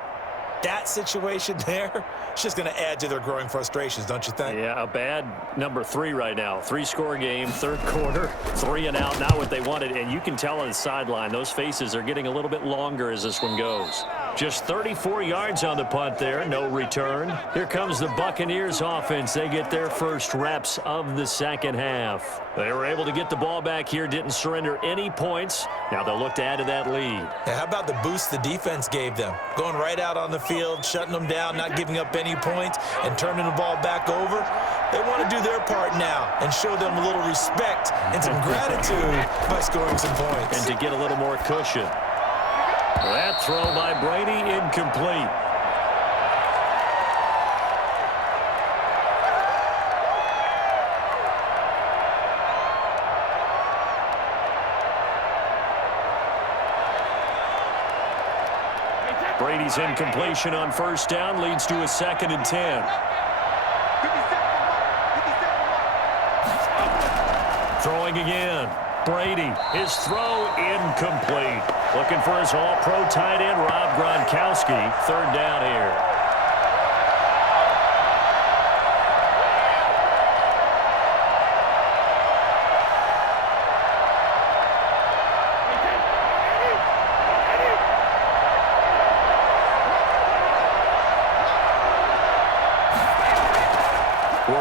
That situation there, it's just going to add to their growing frustrations, don't you think? Yeah, a bad number 3 right now. 3-score game, 3rd quarter, 3 and out, not what they wanted. And you can tell on the sideline, those faces are getting a little bit longer as this one goes. Just 34 yards on the punt there, no return. Here comes the Buccaneers offense. They get their first reps of the second half. They were able to get the ball back here, didn't surrender any points. Now they'll look to add to that lead. Now, how about the boost the defense gave them? Going right out on the field, shutting them down, not giving up any points, and turning the ball back over. They want to do their part now and show them a little respect and some gratitude by scoring some points. And to get a little more cushion. That throw by Brady incomplete. Brady's incompletion on 1st down leads to a 2nd and 10. Throwing again. Brady, his throw incomplete. Looking for his all-pro tight end, Rob Gronkowski. 3rd down here.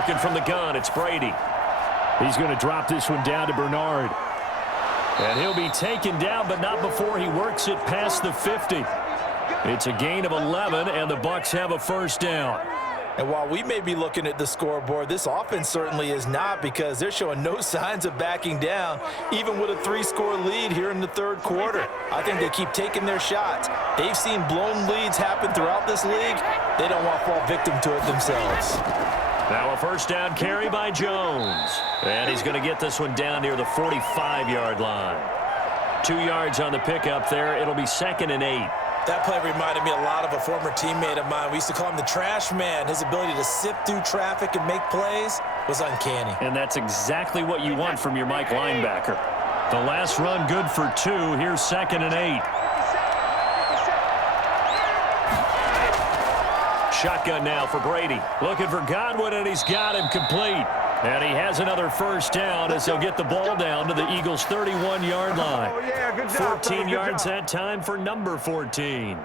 Working from the gun, it's Brady. He's going to drop this one down to Bernard. And he'll be taken down, but not before he works it past the 50. It's a gain of 11, and the Bucs have a first down. And while we may be looking at the scoreboard, this offense certainly is not, because they're showing no signs of backing down, even with a 3-score lead here in the third quarter. I think they keep taking their shots. They've seen blown leads happen throughout this league. They don't want to fall victim to it themselves. Now a first down carry by Jones. And he's going to get this one down near the 45-yard line. 2 yards on the pickup there. It'll be 2nd and 8. That play reminded me a lot of a former teammate of mine. We used to call him the trash man. His ability to sift through traffic and make plays was uncanny. And that's exactly what you want from your Mike linebacker. The last run good for 2. Here's 2nd and 8. Shotgun now for Brady. Looking for Godwin, and he's got him complete. And he has another first down as he'll get the ball down to the Eagles' 31-yard line. 14 yards that time for number 14.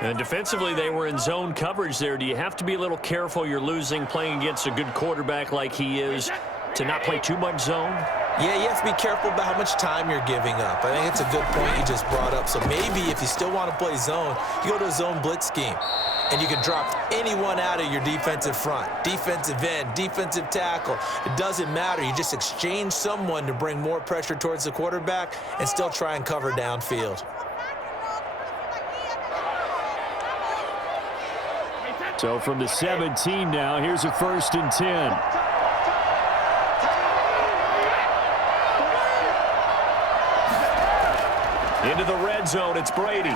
And defensively, they were in zone coverage there. Do you have to be a little careful? You're losing playing against a good quarterback like he is to not play too much zone? Yeah, you have to be careful about how much time you're giving up. I think it's a good point you just brought up. So maybe if you still want to play zone, you go to a zone blitz scheme. And you can drop anyone out of your defensive front, defensive end, defensive tackle. It doesn't matter. You just exchange someone to bring more pressure towards the quarterback and still try and cover downfield. So from the 17 now, here's a 1st and 10. Into the red zone, it's Brady.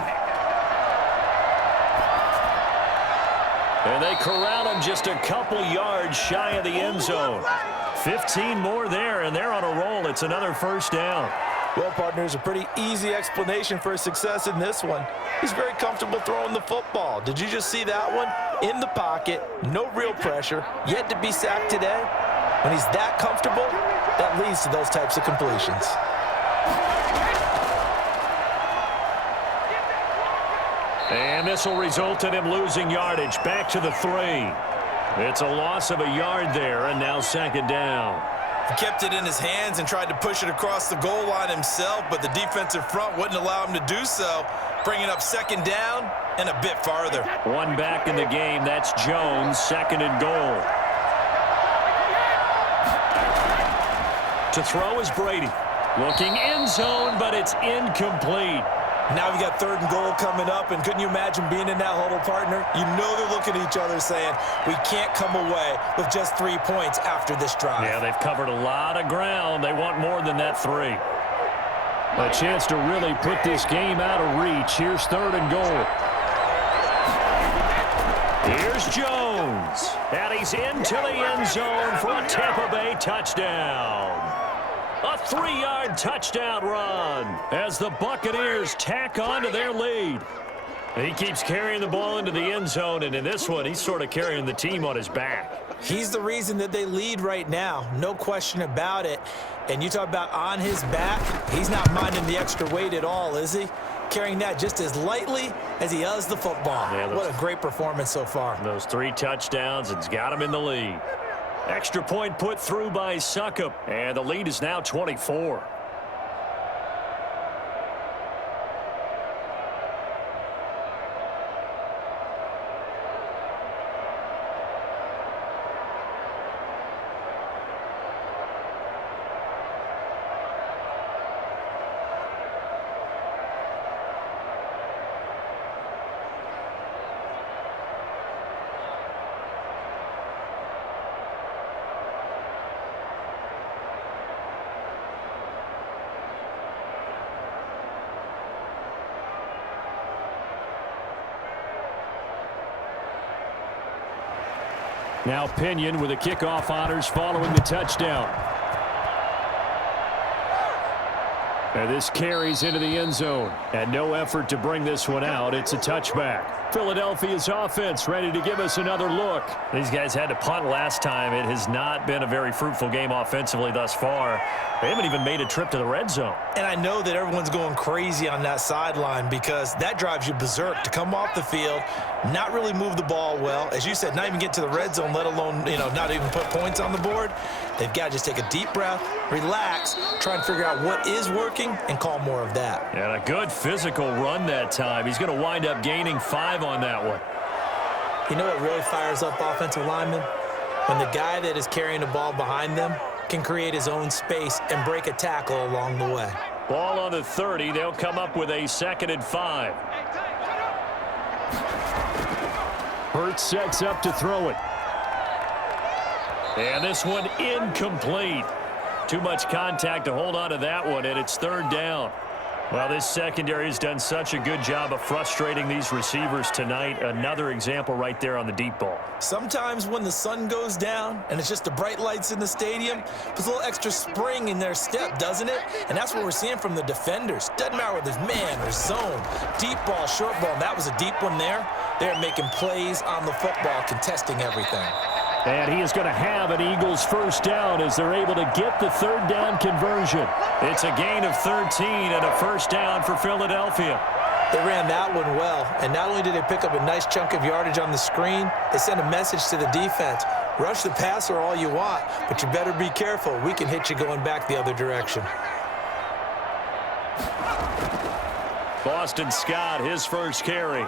And they corral him just a couple yards shy of the end zone. 15 more there, and they're on a roll. It's another first down. Well, partners, a pretty easy explanation for his success in this one. He's very comfortable throwing the football. Did you just see that one? In the pocket, no real pressure, yet to be sacked today. When he's that comfortable, that leads to those types of completions. And this will result in him losing yardage back to the 3. It's a loss of a yard there, and now 2nd down. He kept it in his hands and tried to push it across the goal line himself, but the defensive front wouldn't allow him to do so, bringing up 2nd down and a bit farther. One back in the game. That's Jones, 2nd and goal. To throw is Brady. Looking end zone, but it's incomplete. Now we got 3rd and goal coming up, and couldn't you imagine being in that huddle, partner? You know they're looking at each other saying, we can't come away with just 3 points after this drive. Yeah, they've covered a lot of ground. They want more than that 3. A chance to really put this game out of reach. Here's 3rd and goal. Here's Jones, and he's into the end zone for a Tampa Bay touchdown. A 3-yard touchdown run as the Buccaneers tack on to their lead. And he keeps carrying the ball into the end zone, and in this one, he's sort of carrying the team on his back. He's the reason that they lead right now, no question about it. And you talk about on his back, he's not minding the extra weight at all, is he? Carrying that just as lightly as he does the football. Yeah, what a great performance so far. Those 3 touchdowns, it's got him in the lead. Extra point put through by Succop, and the lead is now 24. Now Pinion with the kickoff honors following the touchdown. And this carries into the end zone. And no effort to bring this one out. It's a touchback. Philadelphia's offense ready to give us another look. These guys had to punt last time. It has not been a very fruitful game offensively thus far. They haven't even made a trip to the red zone. And I know that everyone's going crazy on that sideline because that drives you berserk to come off the field, not really move the ball well. As you said, not even get to the red zone, let alone, not even put points on the board. They've got to just take a deep breath, relax, try and figure out what is working and call more of that. And a good physical run that time. He's going to wind up gaining 5 on that one. You know what really fires up offensive linemen? When the guy that is carrying the ball behind them can create his own space and break a tackle along the way. Ball on the 30. They'll come up with a 2nd and 5. Hurts sets up to throw it. And this one incomplete. Too much contact to hold on to that one, and it's 3rd down. Well, this secondary has done such a good job of frustrating these receivers tonight. Another example right there on the deep ball. Sometimes when the sun goes down and it's just the bright lights in the stadium, puts a little extra spring in their step, doesn't it? And that's what we're seeing from the defenders. Doesn't matter whether it's man or zone, deep ball, short ball. And that was a deep one there. They're making plays on the football, contesting everything. And he is going to have an Eagles first down as they're able to get the 3rd down conversion. It's a gain of 13 and a first down for Philadelphia. They ran that one well, and not only did they pick up a nice chunk of yardage on the screen, they sent a message to the defense. Rush the passer all you want, but you better be careful. We can hit you going back the other direction. Boston Scott, his first carry.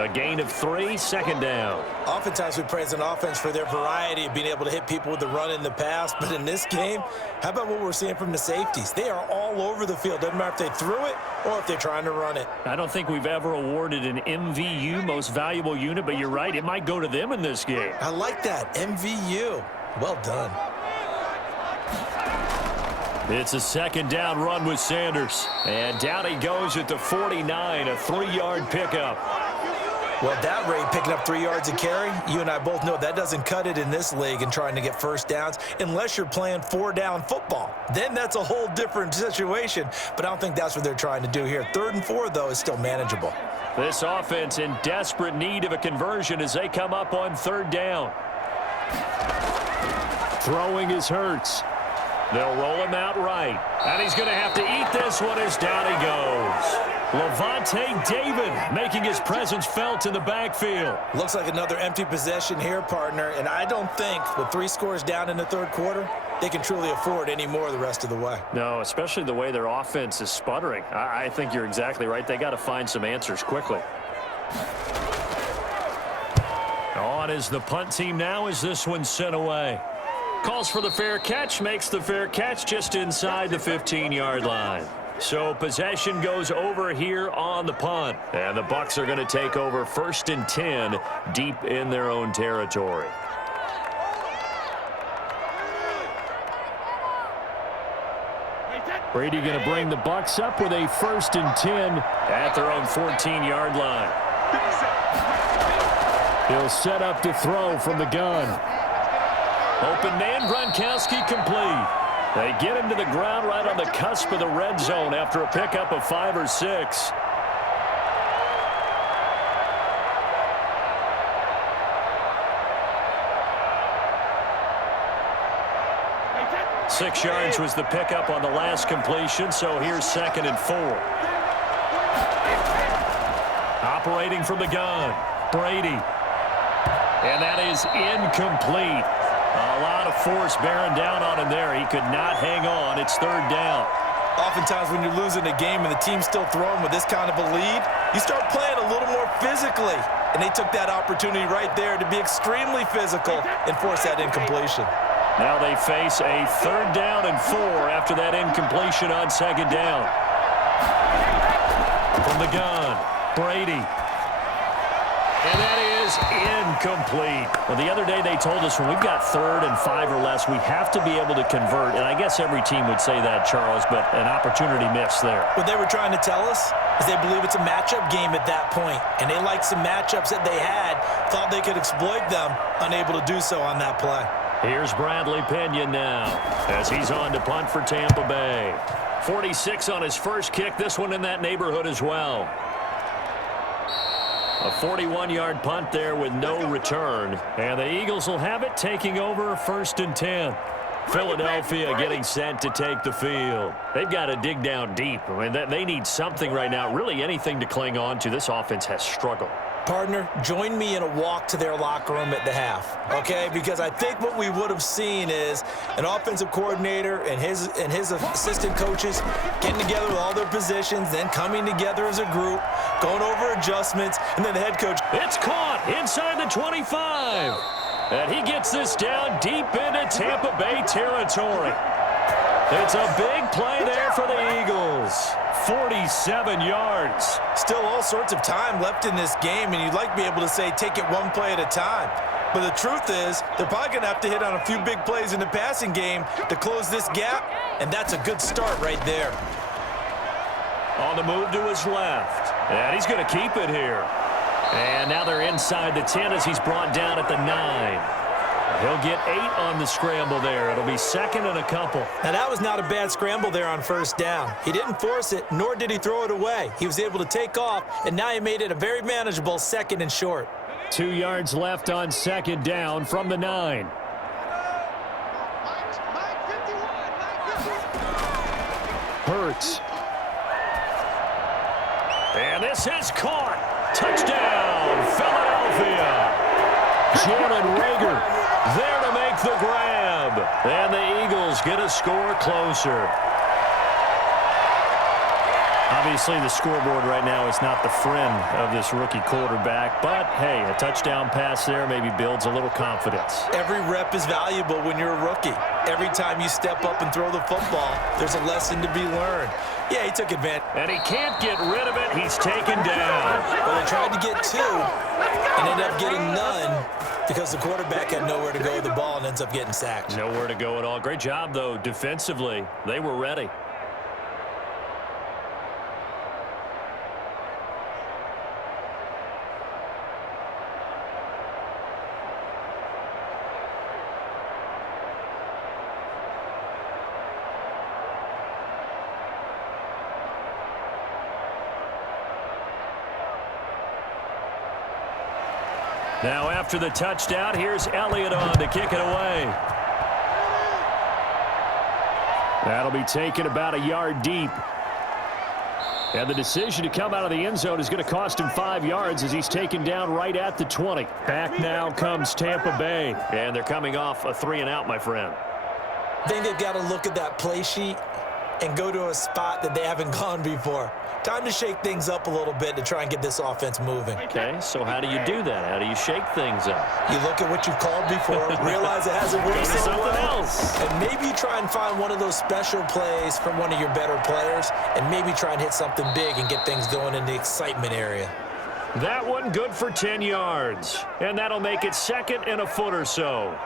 A gain of 3, 2nd down. Oftentimes we praise an offense for their variety of being able to hit people with the run and the pass, but in this game, how about what we're seeing from the safeties? They are all over the field. Doesn't matter if they threw it or if they're trying to run it. I don't think we've ever awarded an MVU, most valuable unit, but you're right, it might go to them in this game. I like that, MVU. Well done. It's a 2nd down run with Sanders. And down he goes at the 49, a 3-yard pickup. Well, at that rate, picking up 3 yards a carry, you and I both know that doesn't cut it in this league and trying to get first downs unless you're playing 4-down football. Then that's a whole different situation, but I don't think that's what they're trying to do here. 3rd and 4, though, is still manageable. This offense in desperate need of a conversion as they come up on 3rd down. Throwing is Hurts. They'll roll him out right. And he's going to have to eat this one as down he goes. Levante David making his presence felt in the backfield. Looks like another empty possession here, partner, and I don't think with 3 scores down in the 3rd quarter, they can truly afford any more the rest of the way. No, especially the way their offense is sputtering. I think you're exactly right. They got to find some answers quickly. On is the punt team now as this one's sent away. Calls for the fair catch, makes the fair catch just inside the 15-yard line. So possession goes over here on the punt. And the Bucs are going to take over 1st and 10 deep in their own territory. Brady going to bring the Bucs up with a 1st and 10 at their own 14-yard line. He'll set up to throw from the gun. Open man, Gronkowski complete. They get him to the ground right on the cusp of the red zone after a pickup of 5 or 6. Six yards was the pickup on the last completion, so here's 2nd and 4. Operating from the gun, Brady. And that is incomplete. A lot of force bearing down on him there. He could not hang on. It's 3rd down. Oftentimes when you're losing a game and the team's still throwing with this kind of a lead, you start playing a little more physically. And they took that opportunity right there to be extremely physical and force that incompletion. Now they face a 3rd down and 4 after that incompletion on 2nd down. From the gun, Brady. And that is incomplete. Well, the other day they told us when we've got 3rd and 5 or less, we have to be able to convert. And I guess every team would say that, Charles, but an opportunity missed there. What they were trying to tell us is they believe it's a matchup game at that point. And they liked some matchups that they had, thought they could exploit them, unable to do so on that play. Here's Bradley Pinion now as he's on to punt for Tampa Bay. 46 on his first kick, this one in that neighborhood as well. A 41-yard punt there with no return. And the Eagles will have it, taking over 1st and 10. Philadelphia getting set to take the field. They've got to dig down deep. I mean, they need something right now, really anything to cling on to. This offense has struggled. Partner, join me in a walk to their locker room at the half, okay? Because I think what we would have seen is an offensive coordinator and his assistant coaches getting together with all their positions, then coming together as a group, going over adjustments, and then the head coach. It's caught inside the 25. And he gets this down deep into Tampa Bay territory. It's a big play there for the Eagles. 47 yards. Still all sorts of time left in this game, and you'd like to be able to say take it one play at a time. But the truth is, they're probably going to have to hit on a few big plays in the passing game to close this gap, and that's a good start right there. On the move to his left. And he's going to keep it here. And now they're inside the 10 as he's brought down at the 9. He'll get 8 on the scramble there. It'll be 2nd and a couple. Now, that was not a bad scramble there on 1st down. He didn't force it, nor did he throw it away. He was able to take off, and now he made it a very manageable 2nd and short. 2 yards left on 2nd down from the 9. Hurts. And this is caught. Touchdown, Philadelphia. Jalen Reagor there to make the grab. And the Eagles get a score closer. Obviously, the scoreboard right now is not the friend of this rookie quarterback. But, hey, a touchdown pass there maybe builds a little confidence. Every rep is valuable when you're a rookie. Every time you step up and throw the football, there's a lesson to be learned. Yeah, he took advantage. And he can't get rid of it. He's taken down. Well, they tried to get 2 and ended up getting none because the quarterback had nowhere to go with the ball and ends up getting sacked. Nowhere to go at all. Great job, though, defensively. They were ready. Now after the touchdown, here's Elliott on to kick it away. That'll be taken about a yard deep. And the decision to come out of the end zone is going to cost him 5 yards as he's taken down right at the 20. Back now comes Tampa Bay. And they're coming off a 3-and-out, my friend. I think they've got to look at that play sheet and go to a spot that they haven't gone before. Time to shake things up a little bit to try and get this offense moving. Okay, so how do you do that? How do you shake things up? You look at what you've called before, realize it hasn't worked so well, and maybe try and find one of those special plays from one of your better players, and maybe try and hit something big and get things going in the excitement area. That one good for 10 yards, and that'll make it 2nd and a foot or so.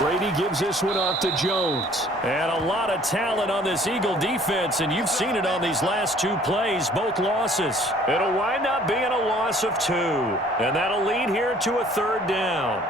Brady gives this one off to Jones. And a lot of talent on this Eagle defense, and you've seen it on these last 2 plays, both losses. It'll wind up being a loss of 2, and that'll lead here to a 3rd down.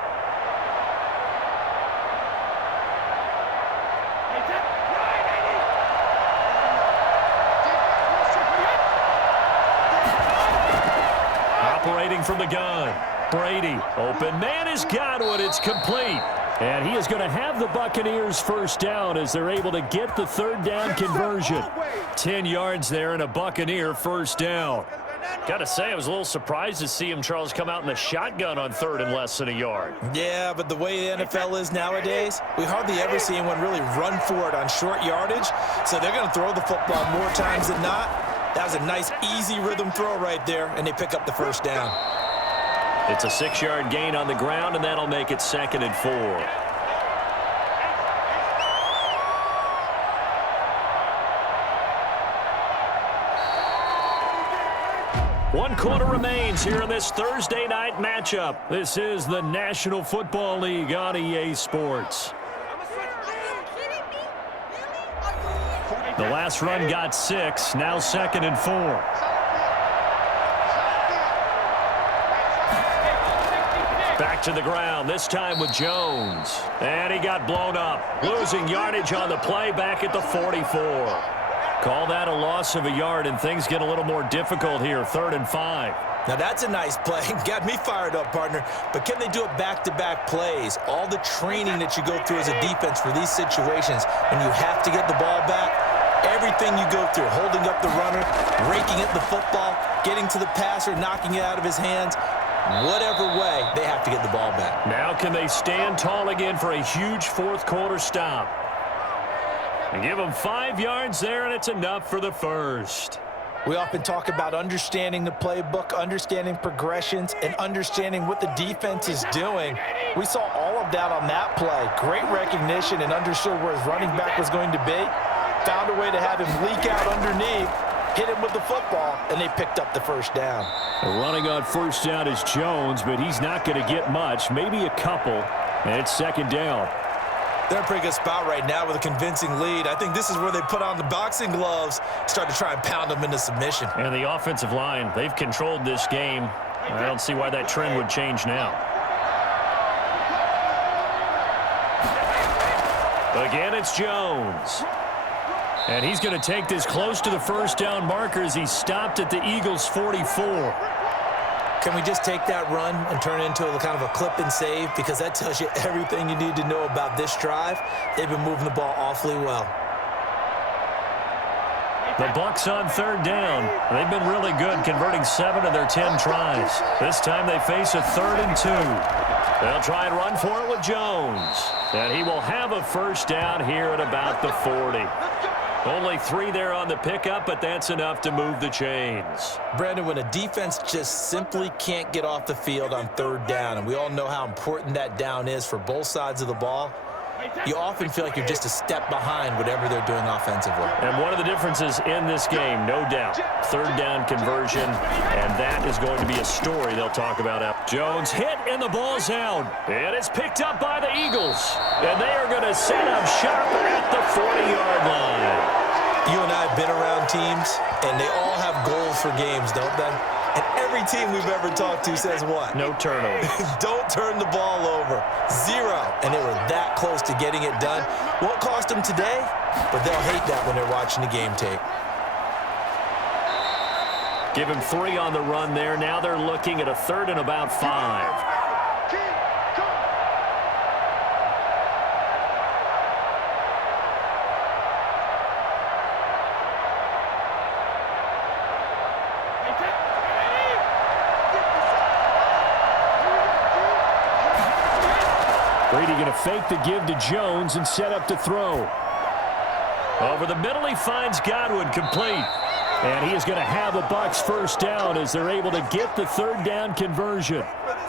Operating from the gun, Brady. Open man has got one. It's complete. And he is going to have the Buccaneers 1st down as they're able to get the 3rd down conversion. 10 yards there and a Buccaneer 1st down. Got to say, I was a little surprised to see him, Charles, come out in the shotgun on 3rd and less than a yard. Yeah, but the way the NFL is nowadays, we hardly ever see anyone really run for it on short yardage. So they're going to throw the football more times than not. That was a nice, easy rhythm throw right there, and they pick up the 1st down. It's a 6-yard gain on the ground, and that'll make it 2nd and 4. One quarter remains here in this Thursday night matchup. This is the National Football League on EA Sports. The last run got 6, now 2nd and 4. Back to the ground, this time with Jones. And he got blown up. Losing yardage on the play back at the 44. Call that a loss of a yard, and things get a little more difficult here, 3rd and 5. Now, that's a nice play. Got me fired up, partner. But can they do it back-to-back plays? All the training that you go through as a defense for these situations, when you have to get the ball back, everything you go through, holding up the runner, raking at the football, getting to the passer, knocking it out of his hands, whatever way, they have to get the ball back. Now can they stand tall again for a huge fourth-quarter stop? And give them 5 yards there, and it's enough for the first. We often talk about understanding the playbook, understanding progressions, and understanding what the defense is doing. We saw all of that on that play. Great recognition and understood where his running back was going to be. Found a way to have him leak out underneath, hit him with the football, and they picked up the first down. Running on first down is Jones, but he's not going to get much, maybe a couple, and it's 2nd down. They're in a pretty good spot right now with a convincing lead. I think this is where they put on the boxing gloves, start to try and pound them into submission. And the offensive line, they've controlled this game. I don't see why that trend would change now. Again, it's Jones. And he's going to take this close to the first down marker as he stopped at the Eagles' 44. Can we just take that run and turn it into a kind of a clip and save? Because that tells you everything you need to know about this drive. They've been moving the ball awfully well. The Bucs on 3rd down. They've been really good, converting 7 of their 10 tries. This time they face a 3rd and 2. They'll try and run for it with Jones. And he will have a first down here at about the 40. Only 3 there on the pickup, but that's enough to move the chains. Brandon, when a defense just simply can't get off the field on 3rd down, and we all know how important that down is for both sides of the ball, you often feel like you're just a step behind whatever they're doing offensively. And one of the differences in this game, no doubt, 3rd down conversion, and that is going to be a story they'll talk about. Jones hit, and the ball's out. And it's picked up by the Eagles. And they are going to set up shop at the 40-yard line. You and I have been around teams, and they all have goals for games, don't they? And every team we've ever talked to says what? No turnovers. Don't turn the ball over. 0. And they were that close to getting it done. Won't cost them today, but they'll hate that when they're watching the game tape. Give him 3 on the run there. Now they're looking at a 3rd and about 5. Brady going to fake the give to Jones and set up to throw. Over the middle, he finds Godwin, complete. And he is going to have a Bucs first down as they're able to get the 3rd down conversion.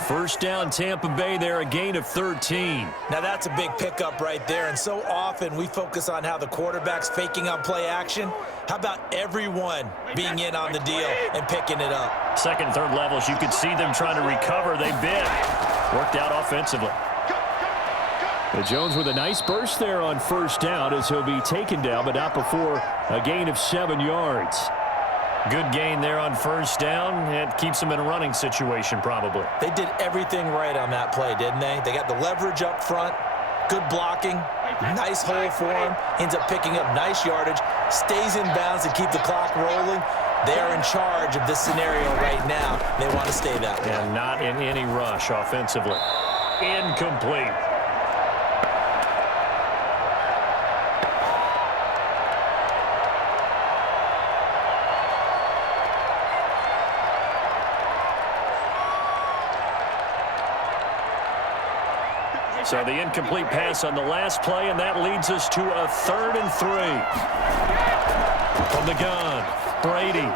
First down, Tampa Bay there, a gain of 13. Now that's a big pickup right there, and so often we focus on how the quarterback's faking on play action. How about everyone being in on the deal and picking it up? 2nd, 3rd levels, you could see them trying to recover. They bit. Worked out offensively. Jones with a nice burst there on first down as he'll be taken down, but not before a gain of 7 yards. Good gain there on first down. It keeps them in a running situation probably. They did everything right on that play, didn't they? They got the leverage up front, good blocking, nice hole for him, ends up picking up nice yardage, stays in bounds to keep the clock rolling. They're in charge of this scenario right now. They want to stay that way. And not in any rush offensively. Incomplete. So the incomplete pass on the last play, and that leads us to a 3rd and 3. From the gun, Brady.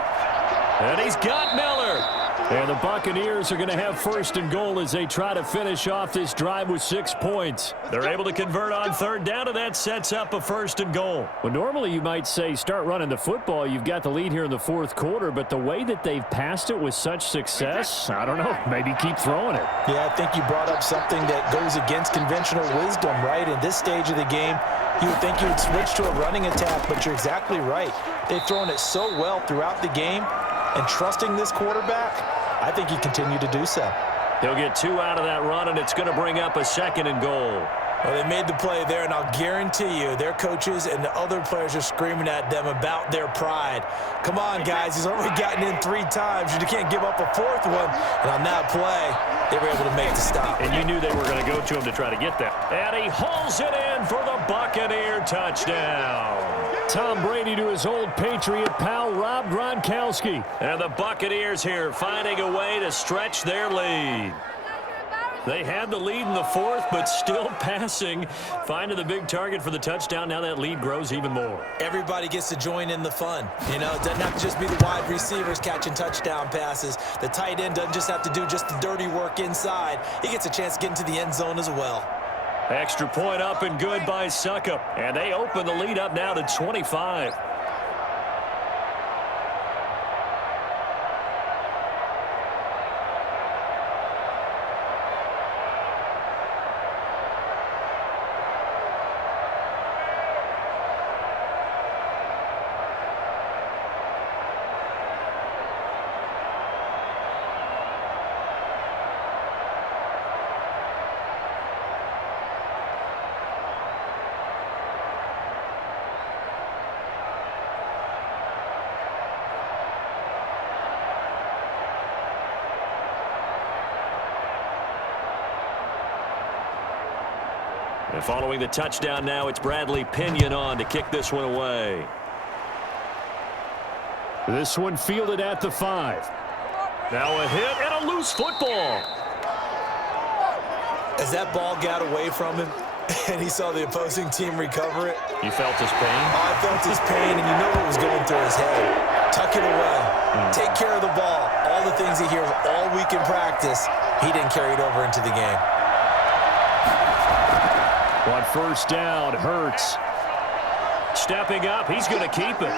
And he's got Miller. And the Buccaneers are going to have 1st and goal as they try to finish off this drive with 6 points. They're able to convert on 3rd down, and that sets up a 1st and goal. Well, normally you might say start running the football. You've got the lead here in the 4th quarter, but the way that they've passed it with such success, I don't know, maybe keep throwing it. Yeah, I think you brought up something that goes against conventional wisdom, right? In this stage of the game, you would think you would switch to a running attack, but you're exactly right. They've thrown it so well throughout the game, and trusting this quarterback, I think he continued to do so. He'll get 2 out of that run, and it's going to bring up a 2nd and goal. Well, they made the play there, and I'll guarantee you their coaches and the other players are screaming at them about their pride. Come on, guys. He's already gotten in 3 times. You can't give up a 4th one. And on that play, they were able to make the stop. And you knew they were going to go to him to try to get that. And he hauls it in for the Buccaneer touchdown. Tom Brady to his old Patriot pal, Rob Gronkowski. And the Buccaneers here finding a way to stretch their lead. They had the lead in the 4th, but still passing. Finding the big target for the touchdown. Now that lead grows even more. Everybody gets to join in the fun. You know, it doesn't have to just be the wide receivers catching touchdown passes. The tight end doesn't just have to do just the dirty work inside. He gets a chance to get into the end zone as well. Extra point up and good by Suckup. And they open the lead up now to 25. And following the touchdown now, it's Bradley Pinion on to kick this one away. This one fielded at the 5. Now a hit and a loose football. As that ball got away from him and he saw the opposing team recover it. You felt his pain? Oh, I felt his pain, and you know what was going through his head. Tuck it away. Take care of the ball. All the things he hears all week in practice, he didn't carry it over into the game. On 1st down, Hurts. Stepping up, he's going to keep it.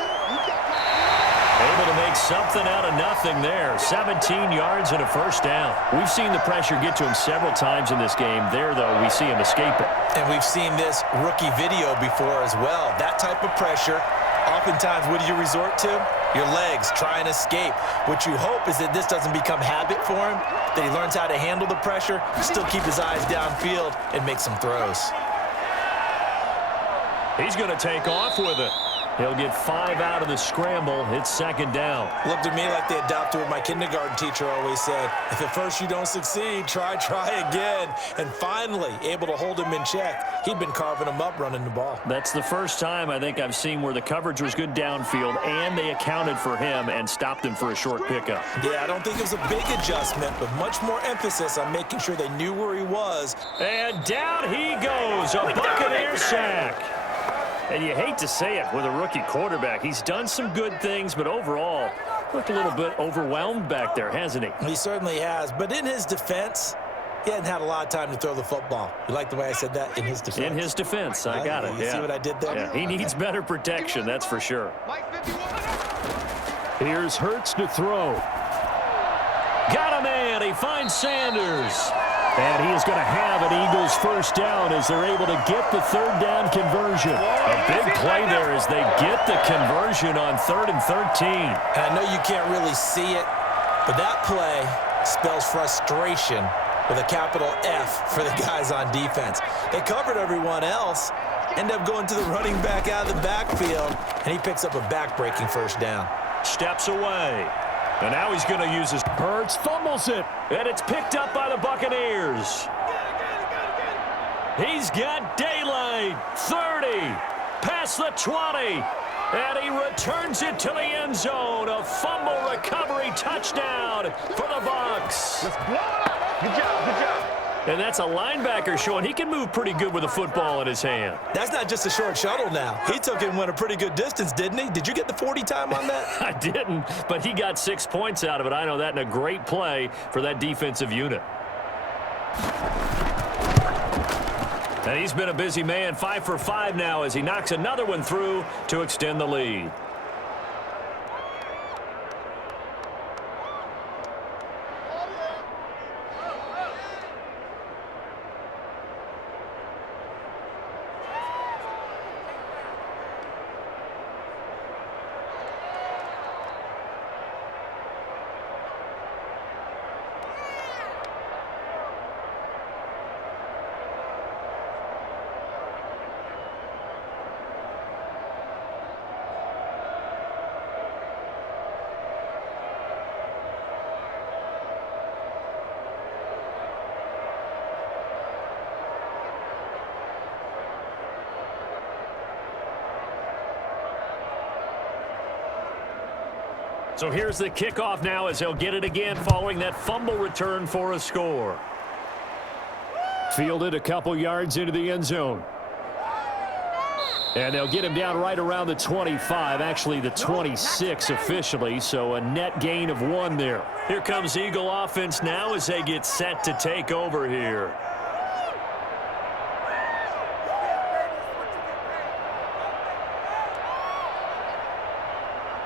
Able to make something out of nothing there. 17 yards and a 1st down. We've seen the pressure get to him several times in this game. There, though, we see him escape it. And we've seen this rookie video before as well. That type of pressure, oftentimes, what do you resort to? Your legs, try and escape. What you hope is that this doesn't become habit for him, that he learns how to handle the pressure, still keep his eyes downfield, and make some throws. He's going to take off with it. He'll get 5 out of the scramble. It's 2nd down. Looked to me like they adopted what my kindergarten teacher always said. If at first you don't succeed, try again. And finally, able to hold him in check. He'd been carving him up running the ball. That's the first time I think I've seen where the coverage was good downfield and they accounted for him and stopped him for a short pickup. Yeah, I don't think it was a big adjustment, but much more emphasis on making sure they knew where he was. And down he goes. A Buccaneer sack. And you hate to say it with a rookie quarterback. He's done some good things, but overall, looked a little bit overwhelmed back there, hasn't he? He certainly has. But in his defense, he hadn't had a lot of time to throw the football. You like the way I said that? In his defense. In his defense. I got it. You see what I did there? Yeah, he needs better protection, that's for sure. Here's Hurts to throw. Got a man. He finds Sanders. And he is going to have an Eagles 1st down as they're able to get the 3rd down conversion. A big play there as they get the conversion on 3rd and 13. And I know you can't really see it, but that play spells frustration with a capital F for the guys on defense. They covered everyone else, end up going to the running back out of the backfield, and he picks up a back-breaking 1st down. Steps away. And now he's going to use his... Hurts fumbles it. And it's picked up by the Buccaneers. He's got daylight. 30. Past the 20. And he returns it to the end zone. A fumble recovery touchdown for the Bucs. Let's blow it up. Good job, good job. And that's a linebacker showing he can move pretty good with a football in his hand. That's not just a short shuttle now. He took it and went a pretty good distance, didn't he? Did you get the 40 time on that? I didn't, but he got 6 points out of it. I know that, and a great play for that defensive unit. And he's been a busy man, 5 for 5 now as he knocks another one through to extend the lead. So here's the kickoff now as he'll get it again following that fumble return for a score. Fielded a couple yards into the end zone. And they'll get him down right around the 25, actually the 26 officially, so a net gain of 1 there. Here comes Eagle offense now as they get set to take over here.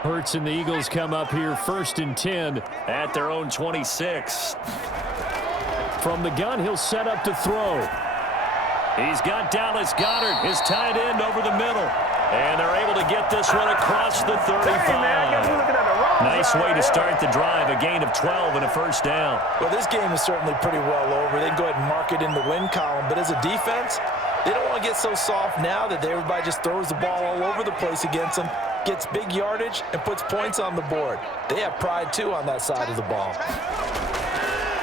Hurts and the Eagles come up here 1st and 10 at their own 26. From the gun, he'll set up to throw. He's got Dallas Goedert, his tight end, over the middle. And they're able to get this one across the 35. Nice way to start the drive, a gain of 12 and a first down. Well, this game is certainly pretty well over. They can go ahead and mark it in the win column. But as a defense, they don't want to get so soft now that everybody just throws the ball all over the place against them, gets big yardage, and puts points on the board. They have pride, too, on that side of the ball.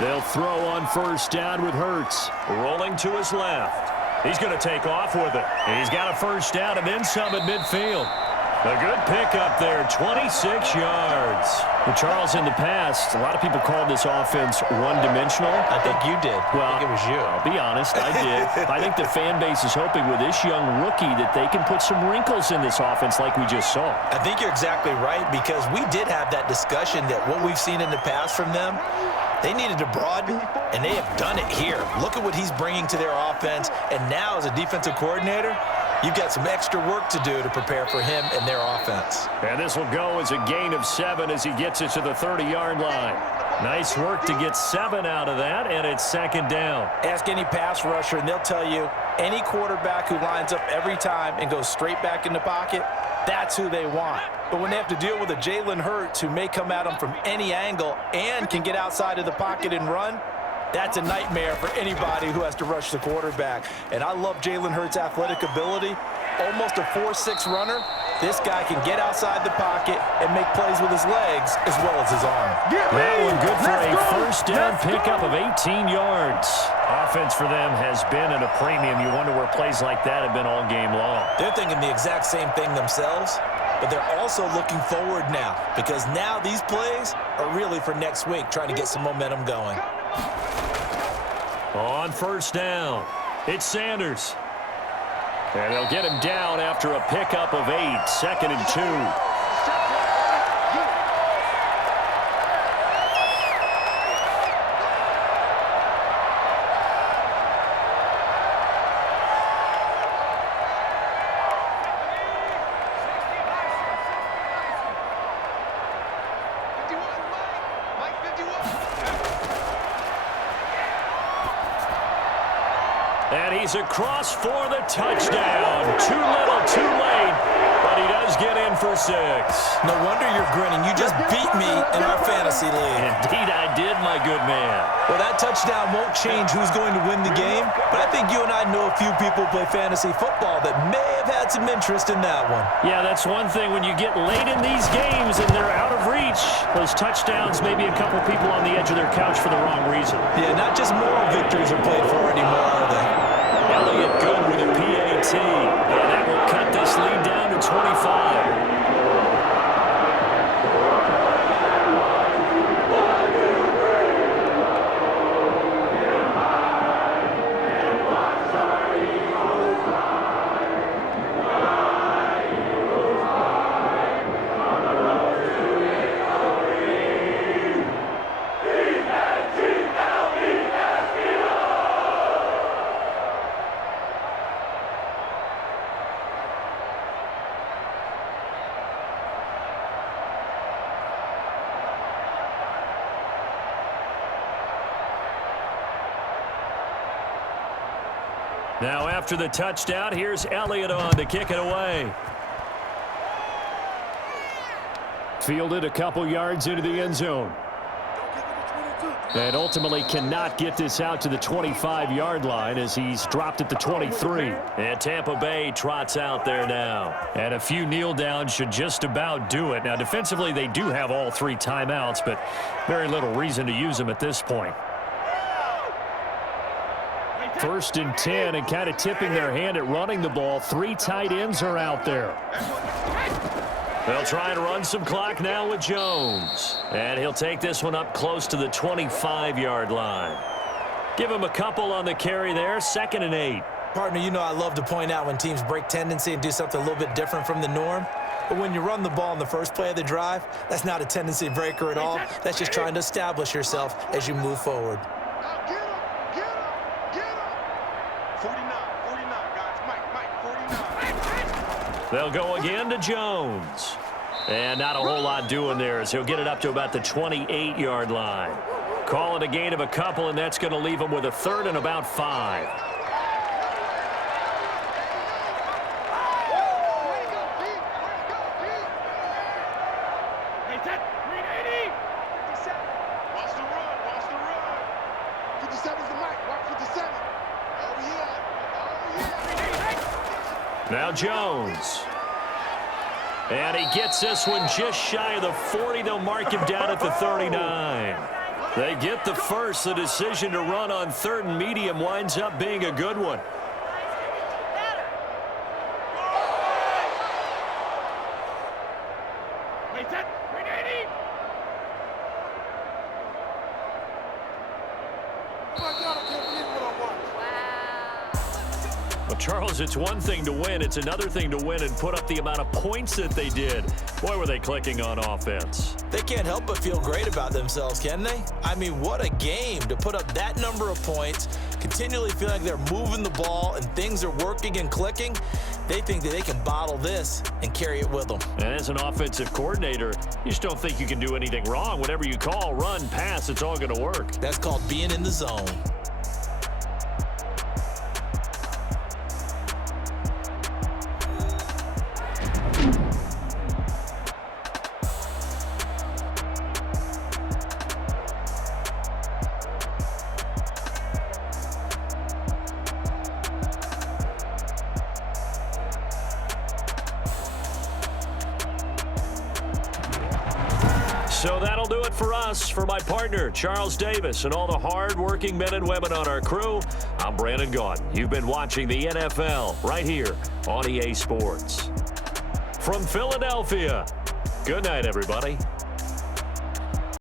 They'll throw on first down with Hurts. Rolling to his left. He's going to take off with it. He's got a first down and then some at midfield. A good pickup there, 26 yards. Well, Charles, in the past, a lot of people called this offense one-dimensional. I think you did. Well, I think it was you. I'll be honest, I did. I think the fan base is hoping with this young rookie that they can put some wrinkles in this offense like we just saw. I think you're exactly right, because we did have that discussion that what we've seen in the past from them, they needed to broaden, and they have done it here. Look at what he's bringing to their offense, and now as a defensive coordinator, you've got some extra work to do to prepare for him and their offense. And this will go as a gain of 7 as he gets it to the 30-yard line. Nice work to get 7 out of that, and it's second down. Ask any pass rusher, and they'll tell you any quarterback who lines up every time and goes straight back in the pocket, that's who they want. But when they have to deal with a Jalen Hurts who may come at them from any angle and can get outside of the pocket and run, that's a nightmare for anybody who has to rush the quarterback. And I love Jalen Hurts' athletic ability. Almost a 4.6 runner. This guy can get outside the pocket and make plays with his legs as well as his arm. That one good for a first down pickup of 18 yards. Offense for them has been at a premium. You wonder where plays like that have been all game long. They're thinking the exact same thing themselves, but they're also looking forward now, because now these plays are really for next week, trying to get some momentum going. On first down, it's Sanders. And they'll get him down after a pickup of 8, 2nd and 2. And he's across for the touchdown. Too little, too late, but he does get in for 6. No wonder you're grinning. You just beat me in our fantasy league. Indeed I did, my good man. Well, that touchdown won't change who's going to win the game, but I think you and I know a few people who play fantasy football that may have had some interest in that one. Yeah, that's one thing. When you get late in these games and they're out of reach, those touchdowns, maybe a couple people on the edge of their couch for the wrong reason. Yeah, not just moral victories are played for anymore, are they? Elliott good with a PAT. And that will cut this lead down to 25. Now after the touchdown, here's Elliott on to kick it away. Fielded a couple yards into the end zone. And ultimately cannot get this out to the 25-yard line as he's dropped at the 23. And Tampa Bay trots out there now. And a few kneel downs should just about do it. Now defensively they do have all 3 timeouts, but very little reason to use them at this point. 1st and 10, and kind of tipping their hand at running the ball. 3 tight ends are out there. They'll try and run some clock now with Jones. And he'll take this one up close to the 25-yard line. Give him a couple on the carry there, 2nd and 8. Partner, you know I love to point out when teams break tendency and do something a little bit different from the norm. But when you run the ball in the first play of the drive, that's not a tendency breaker at all. That's just trying to establish yourself as you move forward. Get him, get him, get him. 49, guys. Mike, 49. They'll go again to Jones. And not a whole lot doing there as he'll get it up to about the 28-yard line. Call it a gain of a couple, and that's going to leave him with a 3rd and about 5. Now Jones. And he gets this one just shy of the 40. They'll mark him down at the 39. They get the first. The decision to run on 3rd and medium winds up being a good one. Well, Charles, it's one thing to win. It's another thing to win and put up the amount of points that they did. Boy, were they clicking on offense. They can't help but feel great about themselves, can they? I mean, what a game to put up that number of points, continually feeling like they're moving the ball and things are working and clicking. They think that they can bottle this and carry it with them. And as an offensive coordinator, you just don't think you can do anything wrong. Whatever you call, run, pass, it's all going to work. That's called being in the zone. So that'll do it for us. For my partner, Charles Davis, and all the hard-working men and women on our crew, I'm Brandon Gaudin. You've been watching the NFL right here on EA Sports. From Philadelphia, good night, everybody.